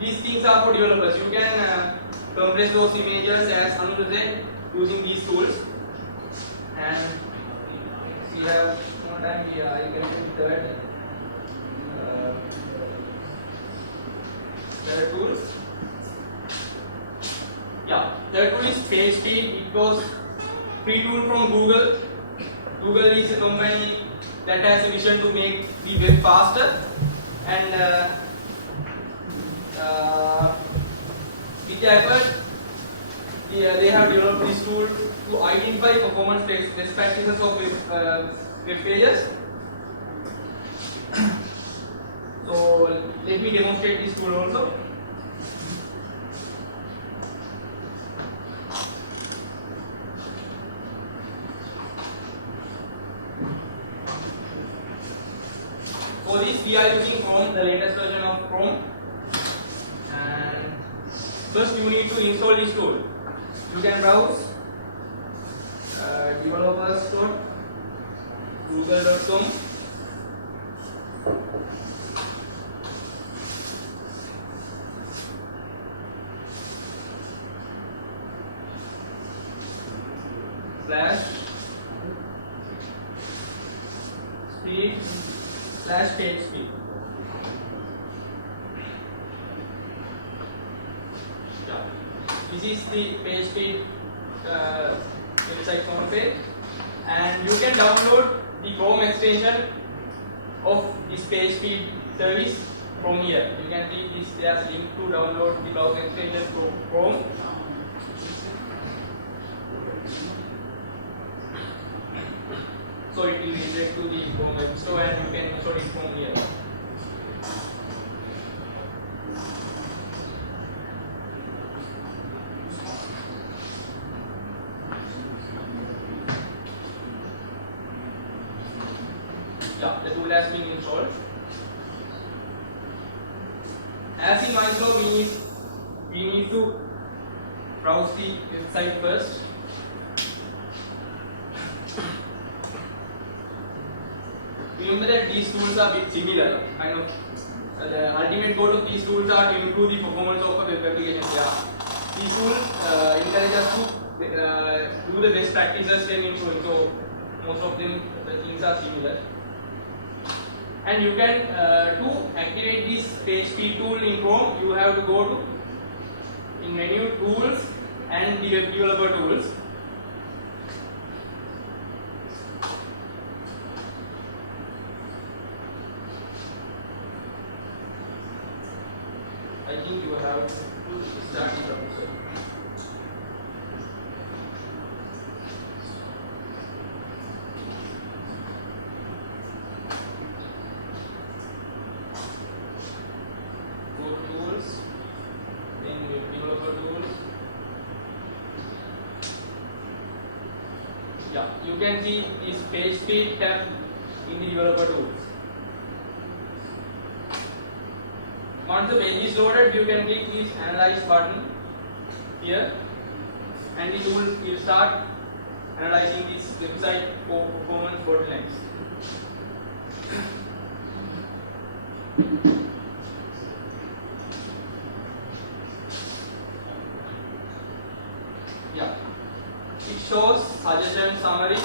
These things are for developers. You can compress those images, as Anuj said, using these tools. And we have more time here. I can do third tools. Yeah, third tool is PageSpeed. It was free tool from Google. Google is a company that has a vision to make the web faster, and with the effort, they have developed this tool to identify performance best practices of web pages. So let me demonstrate this tool also. For this, we are using Chrome, the latest version of Chrome. And first, you need to install this tool. You can browse developers.google.com. /speed/PageSpeed. This is the PageSpeed website homepage, and you can download the Chrome extension of this page speed service from here. You can see this there's link to download the browser extension from Chrome. So it will redirect to the Chrome web store and you can install it from here. Yeah, the tool has been installed. As in MyFlow, we need to browse the website first. Remember that these tools are a bit similar, kind of. The ultimate goal of these tools are to improve the performance of a web application. Yeah. These tools encourage us to do the best practices when improving. So most of them, the things are similar. And you can to activate this page speed tool in Chrome, you have to go to in menu tools and the web developer tools. I think you have to start the browser. Go to tools, then web developer tools. Yeah, you can see this page speed tab in the developer tools. Once the page is loaded, you can click this analyze button here and the tool will start analyzing this website for performance bottlenecks. Yeah, it shows suggestion summary.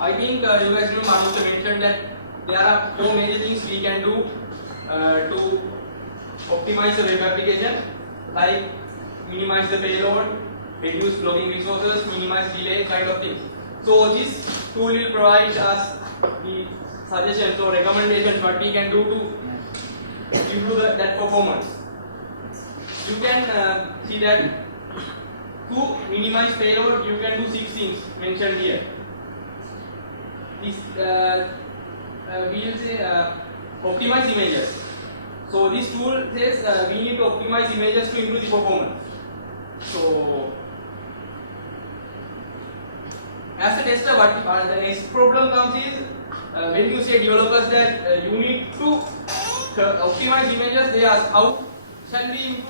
I think you guys remember Manusha mentioned that there are two major things we can do to optimize the web application, like minimize the payload, reduce logging resources, minimize delay, kind of things. So this tool will provide us the suggestions or recommendations what we can do to improve that performance. You can see that to minimize payload, you can do 6 things mentioned here. This we will say optimize images. So this tool says we need to optimize images to improve the performance. So as a tester, what the next problem comes is when you say developers that you need to optimize images, they ask how shall we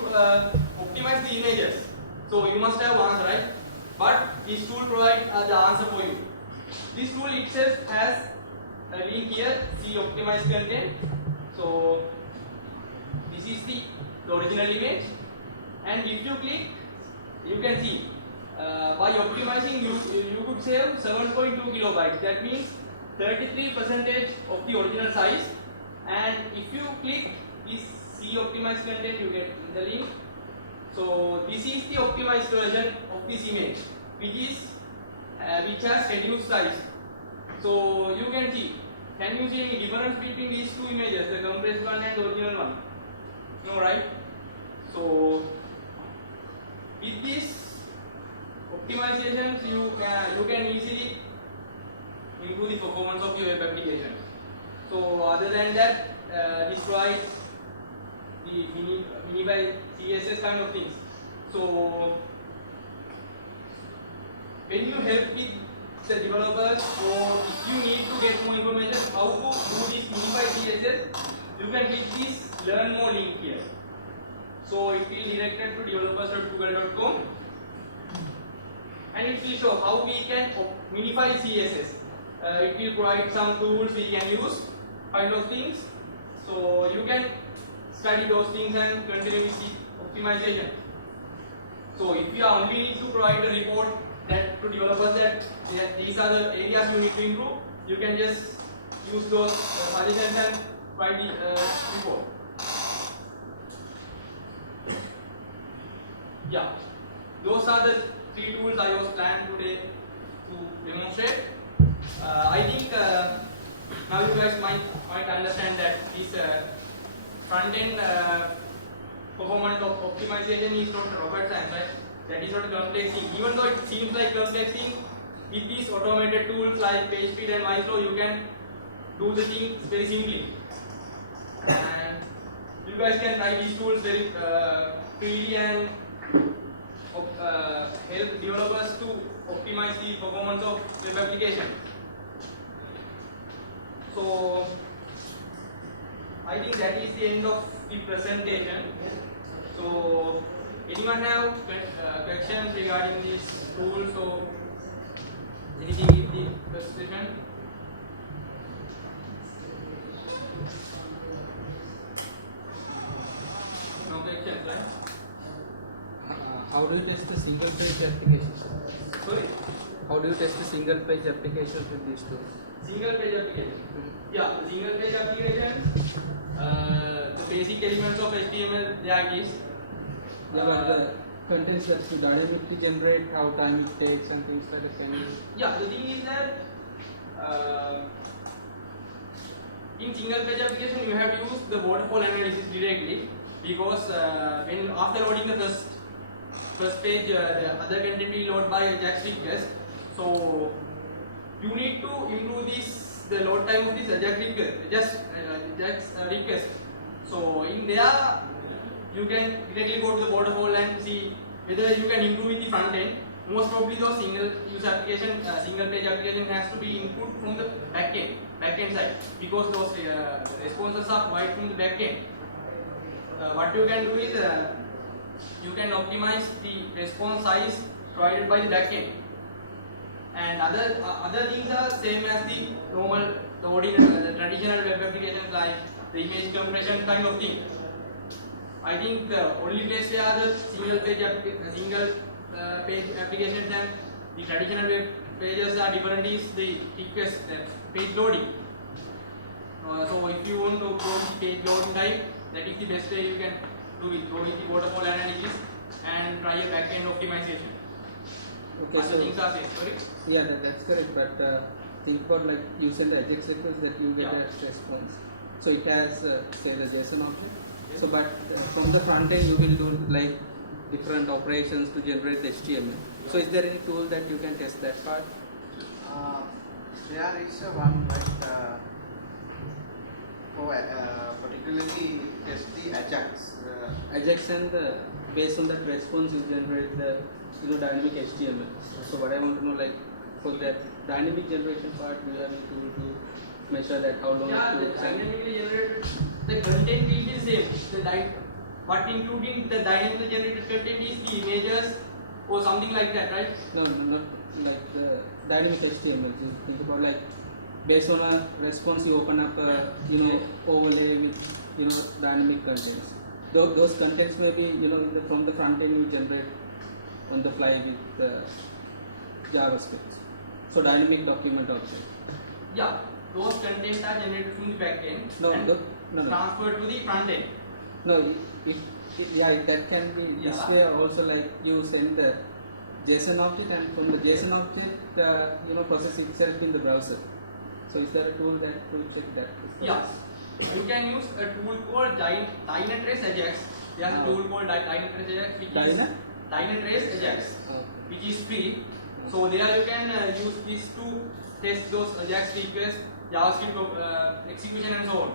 optimize the images. So you must have answer, right? But this tool provides the answer for you. This tool itself has a link here, see optimize content. So this is the original image, and if you click, you can see by optimizing you could save 7.2 kilobytes. That means 33% of the original size. And if you click this see optimized content, you get the link. So this is the optimized version of this image, which has reduced size. So you can see. Can you see any difference between these two images, the compressed one and the original one? No, right? So with these optimizations, you can easily improve the performance of your web application. So other than that, this provides the minimal CSS kind of things. So when you help with the developers, or if you need to get more information how to do this minified CSS, you can click this learn more link here. So it will direct to developers.google.com and it will show how we can minify CSS. It will provide some tools we can use, kind of things. So you can study those things and continue with the optimization. So if you only need to provide a report that to developers that these are the areas you need to improve, you can just use those suggestions and write the report. Yeah, those are the 3 tools I was planned today to demonstrate. I think now you guys might understand that this front end performance of optimization is not rocket science, right? That is not a complex thing. Even though it seems like complex thing, with these automated tools like PageSpeed and Maestro, you can do the things very simply. And you guys can try these tools very freely and help developers to optimize the performance of web application. So I think that is the end of the presentation. So anyone have questions regarding this tool? So anything in the presentation? No questions, right? How do you test the single page applications? Sorry? How do you test the single page applications with these tools? Single page application. Yeah, the single page application. The basic elements of HTML there is. The contents that you dynamically generate, how time it takes, and things like that. Can you? Yeah, the thing is that in single page application you have to use the waterfall analysis directly, because when after loading the first page, the other content will load by AJAX request. So you need to improve the load time of this AJAX request. So in there you can directly go to the waterfall and see whether you can improve with the front end. Most probably those single page application has to be input from the back end side, because those responses are quite from the back end. What you can do is you can optimize the response size provided by the back end, and other things are same as the normal, the traditional web applications like the image compression kind of thing. I think the only place where the single page applications and the traditional web pages are different is the request page loading. So if you want to go the page loading time, that is the best way you can do it. Go with the waterfall analysis and try a back-end optimization. Okay, Other so things are same. Sorry? yeah, that's correct. But think about like you send the AJAX request that you get a response. So it has say the JSON object. Yes. So but from the front end you will do like different operations to generate the HTML. So is there any tool that you can test that part? There is one like particularly test the AJAX. AJAX and based on that response you generate the dynamic HTML. So what I want to know, like for that dynamic generation part, do you have a tool to measure that how long Yeah, it the takes? dynamically generated, the content will be same. What including the dynamically generated content is the images or something like that, right? No, not like the dynamic HTML. Just think about like based on a response you open up a overlay with dynamic contents. Those contents may be from the front end you generate on the fly with JavaScript. So dynamic document object. Yeah, those contents are generated from the back end No, and no. transferred to the front end. No, that can be this Yeah. way also, like you send the JSON object and from the JSON object, process itself in the browser. So is there a tool that to check that? Yeah, you can use a tool called Dynatrace AJAX. There's a tool called Dynatrace AJAX, which is Dynatrace AJAX, which is free. So there you can use this to test those AJAX requests, JavaScript execution and so on.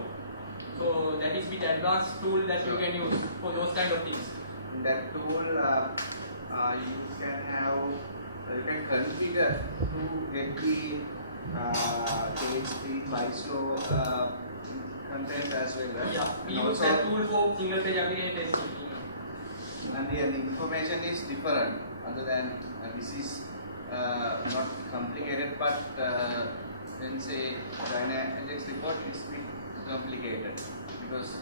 So that is the advanced tool that you can use for those kind of things. In that tool, you can configure to get the PageSpeed, Maestro content as well, right? Yeah, we And use also- that tool for single page application testing. and the information is different. Other than this is not complicated, but when say Dynatrace report, it's bit complicated because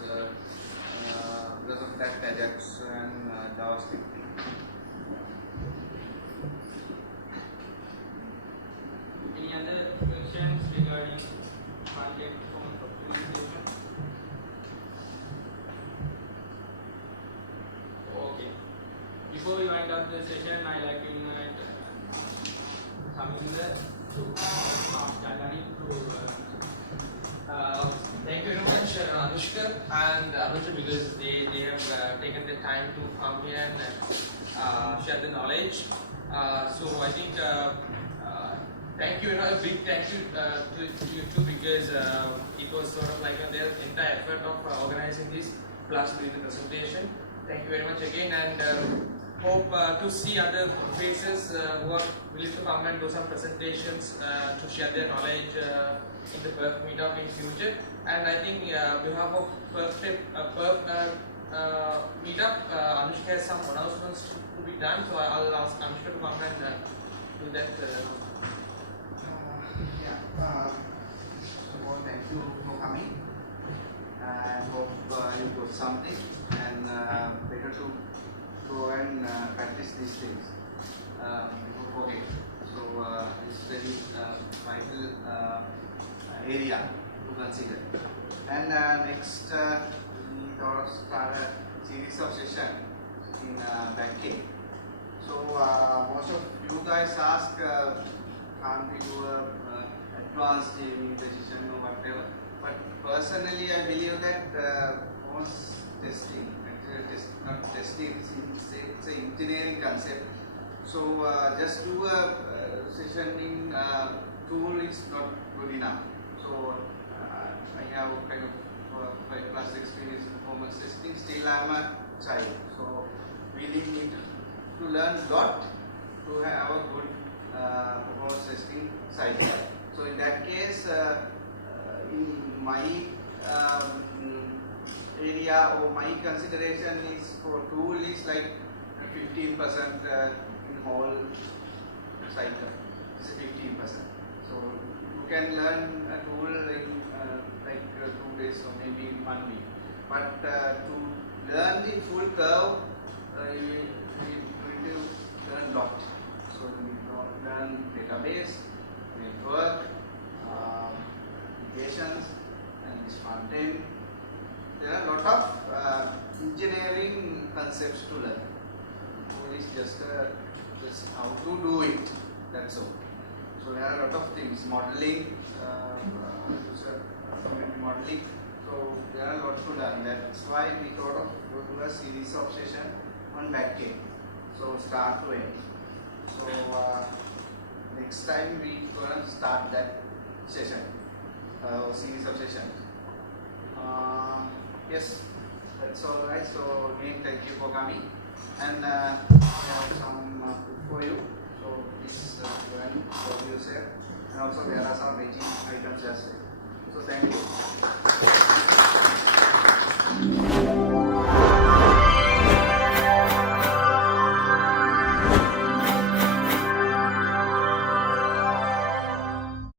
of that AJAX and JavaScript. Any other questions regarding front-end performance optimization? Okay. Before we wind up the session, I like to invite Saminder to start learning thank you very much, Anushka and Anushka, because they have taken the time to come here and share the knowledge. So I think thank you, a big thank you to you too, because it was sort of like their entire effort of organizing this plus doing the presentation. Thank you very much again, and hope to see other faces who are willing to come and do some presentations to share their knowledge in the Perth meetup in future. And I think we have a Perth meetup. Anushka has some announcements to be done, so I'll ask Anushka to come and do that. First of all, thank you for coming. I hope you got something and better to go and practice these things before forget. So it's very vital area to consider. And next, we thought of start a series of session in banking. So most of you guys ask, can't we do a advanced decision or whatever? But personally, I believe that most testing, not testing, it's an engineering concept. So just do a sessioning tool is not good enough. So I have kind of 5+ experience in performance testing. Still, I'm a child. So really need to learn a lot to have a good performance testing cycle. So in that case, in my area or my consideration is for tool is like 15% in whole cycle. It's 15%. So you can learn a tool in like 2 days or maybe 1 week. But to learn the full curve, you need to learn a lot. So you need to learn database, network, applications, and this front end. There are a lot of engineering concepts to learn. Tool is just how to do it. That's all. So there are a lot of things. Modeling, modeling. So there are a lot to learn. That's why we thought of go to a series of session on backend. So start to end. So next time we gonna start that session, series of sessions. Yes, that's all right. So again, thank you for coming, and we have some food for you. So please go and serve yourself, and also there are some veggie items as well. So thank you.